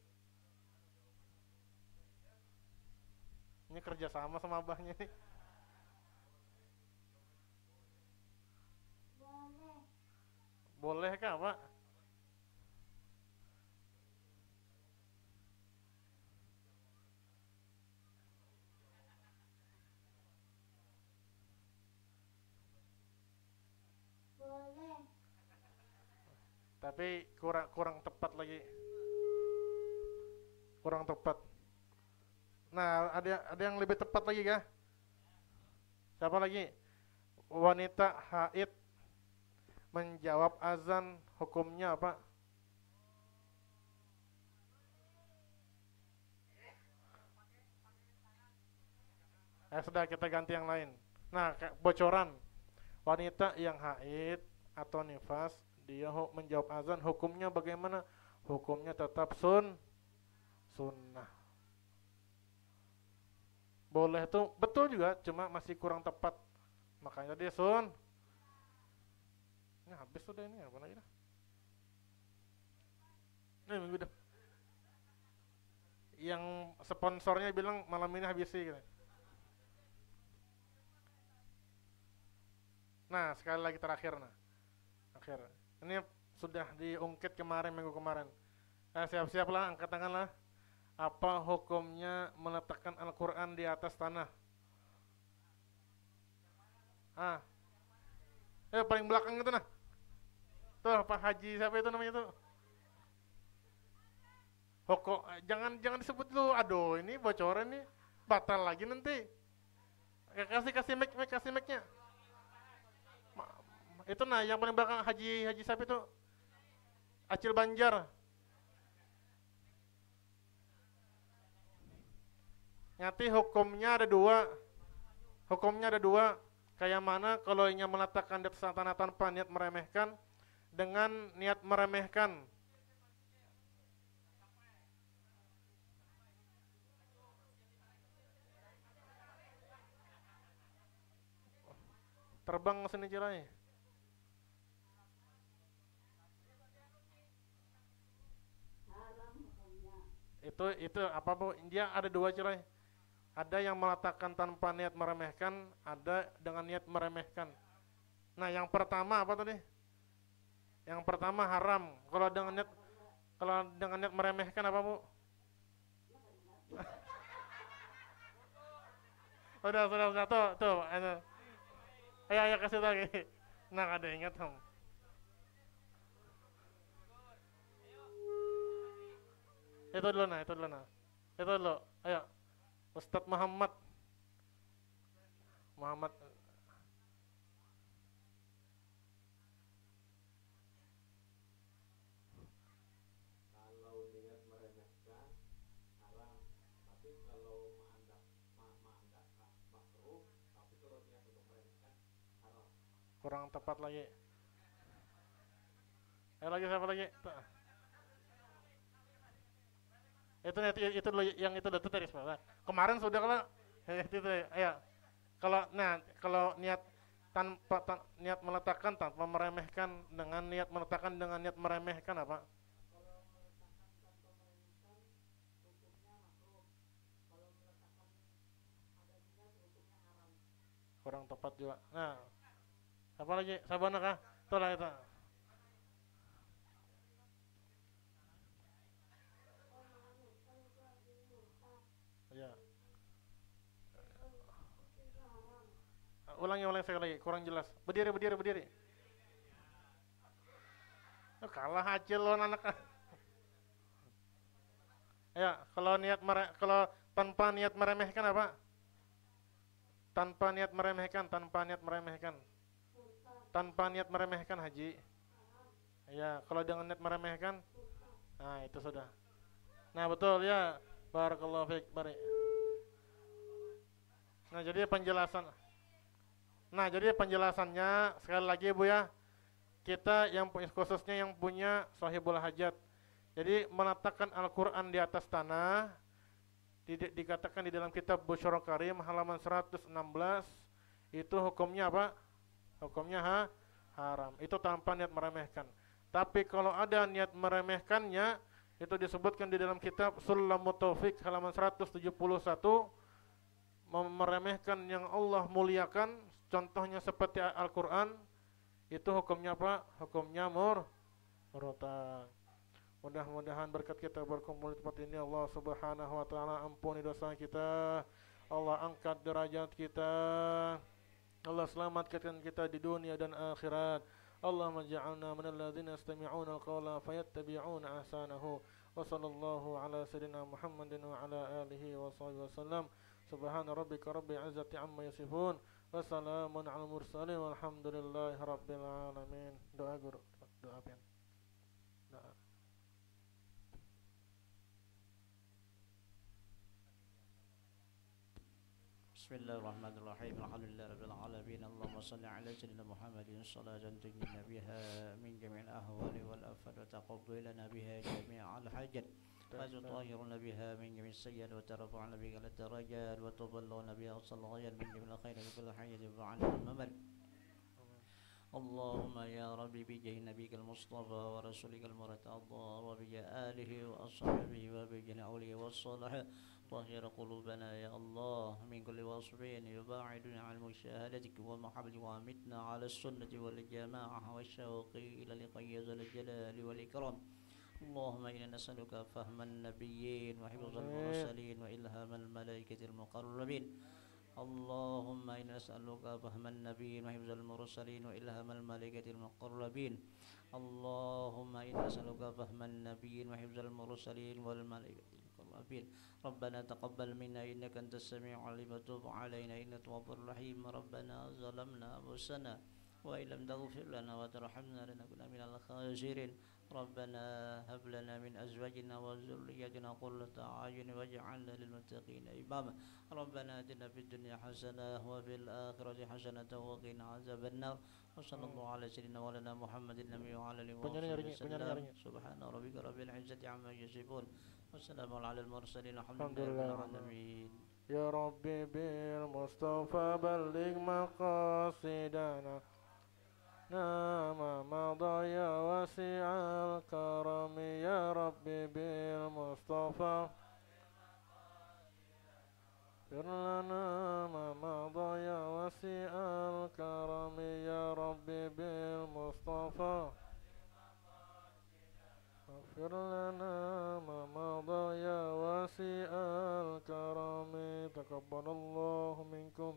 Ini kerja sama abahnya nih. Boleh kah Pak? Boleh. Tapi kurang tepat lagi. Kurang tepat. Nah, ada yang lebih tepat lagi kah? Siapa lagi? Wanita haid menjawab azan, hukumnya apa? Sudah, kita ganti yang lain. Nah, bocoran. Wanita yang haid atau nifas, dia menjawab azan, hukumnya bagaimana? Hukumnya tetap sunnah. Boleh tuh, betul juga, cuma masih kurang tepat. Makanya dia ini habis sudah ini, apa lagi dah? Ini minggu dah. Yang sponsornya bilang malam ini habis sih gitu. Nah, sekali lagi terakhir nah. Akhir. Ini sudah diungkit kemarin, minggu kemarin. Siap-siaplah, angkat tanganlah. Apa hukumnya meletakkan Al-Quran di atas tanah? Paling belakang itu nah. Tuh, Pak Haji siapa itu namanya tuh? Jangan disebut dulu. Aduh, ini bocoran nih. Batal lagi nanti. Kasih mic-nya. Itu nah, yang paling belakang Haji siapa itu? Acil Banjar. Nanti hukumnya ada dua. Kayak mana kalau ingin meletakkan di atas tanah tanpa niat meremehkan dengan niat meremehkan. Terbang ke sini Cirai. Itu apa Bu? Dia ada dua Cirai. Ada yang meletakkan tanpa niat meremehkan, ada dengan niat meremehkan. Nah, yang pertama apa tadi? Yang pertama haram. Kalau dengan niat meremehkan apa, Bu? Sudah tuh. Ayo kasih lagi. Nah, ada ingat Om. Itu dulu nah. Ayo. Ustadz Muhammad. Kalau niat meremehkan haram, tapi kalau ma'andak makruh, tapi kalau niat untuk meremehkan haram. Kurang tepat lagi. Lagi siapa lagi? Itu yang itu udah tadi kemarin sudah kalau itu ayo kalau niat niat meletakkan tanpa meremehkan dengan niat meletakkan dengan niat meremehkan apa? Kurang tepat juga. Nah, apa lagi? Sabana kah? Itulah itu. Ya. Ulangi sekali lagi, kurang jelas. Berdiri. Kalah aja lo anak. Ya, kalau tanpa niat meremehkan apa? Tanpa niat meremehkan Haji. Ya, kalau dengan niat meremehkan, nah itu sudah. Nah betul ya. Barakallahu fiik, barik. Nah, jadi penjelasannya sekali lagi Bu ya. Kita khususnya yang punya Sahibul Hajat. Jadi meletakkan Al-Qur'an di atas tanah dikatakan di dalam kitab Busyra Karim halaman 116 itu hukumnya apa? Hukumnya haram. Itu tanpa niat meremehkan. Tapi kalau ada niat meremehkannya, itu disebutkan di dalam kitab Sulamut Taufik halaman 171, meremehkan yang Allah muliakan, contohnya seperti Al-Quran, itu hukumnya apa? Hukumnya murtad. Mudah-mudahan berkat kita berkumpul di tempat ini, Allah Subhanahu wa taala ampuni dosa kita, Allah angkat derajat kita, Allah selamatkan kita di dunia dan akhirat. Allahumma ja'alna minal ladzina yastami'una al-qawla fayattabi'una ahsanahu. Wa sallallahu ala sayyidina Muhammadin wa ala alihi wa sahbihi wasallam. Subhana rabbika rabbil izzati amma yasifun wa salamun alal mursalin walhamdulillahi rabbil alamin. Doa guru, doa pian. Doa. Bismillahirrahmanirrahim. Alhamdulillahirabbil alamin. Allahumma shalli ala sayyidina Muhammadin salatan tunjina biha min jami'il ahwali wal afat wa taqabbalana biha jami'al hajat wa tutahhiruna biha min jami'is sayyi'at wa tarfa'una biha al darajat wa tuballuna biha as-salawat min jami'il khairi wa kulli hayatin wa 'ala al-mamat. اللهم يا ربي بجاه نبيك المصطفى ورسولك المرتضى وبجاه آله وأصحابه وبجاه أوليه والصالح طهر قلوبنا يا الله من كل وصف يباعدنا عن مشاهدتك ومحبتك وامتنا على السنة والجماعة والشوق إلى لقاء ذي الجلال والإكرام. اللهم إنا نسألك فهم النبيين وحفظ المرسلين وإلهام الملائكة المقربين. اللهم إنا نسألك فهم النبيين وحفظ المرسلين وإلهام الملائكة المقربين. اللهم إنا نسألك فهم النبيين وحفظ المرسلين والملائكة المقربين. ربنا تقبل منا إنك أنت السميع العليم وتب علينا إنك التواب الرحيم. ربنا ظلمنا أنفسنا وإن لم تغفر لنا وترحمنا لنكن من الخاسرين. ربنا هب لنا من أزواجنا وذرياتنا قرة أعين واجعلنا للمتقين إماما. ربنا آتنا في الدنيا حسنة وفي الآخرة حسنة وقنا عذاب النار. وصلى الله على سيدنا مولانا محمد النبي وعلى آله وصحبه وسلم. سبحان ربك رب العزة عما يصفون والسلام على المرسلين والحمد لله رب العالمين. يا ربي بالمصطفى بلغ مقاصدنا ما مضى يا واسع الكرم. يا ربي بالمصطفى اغفر لنا ما مضى يا واسع الكرم. يا ربي بالمصطفى اغفر لنا ما مضى يا واسع الكرم. تقبل الله منكم.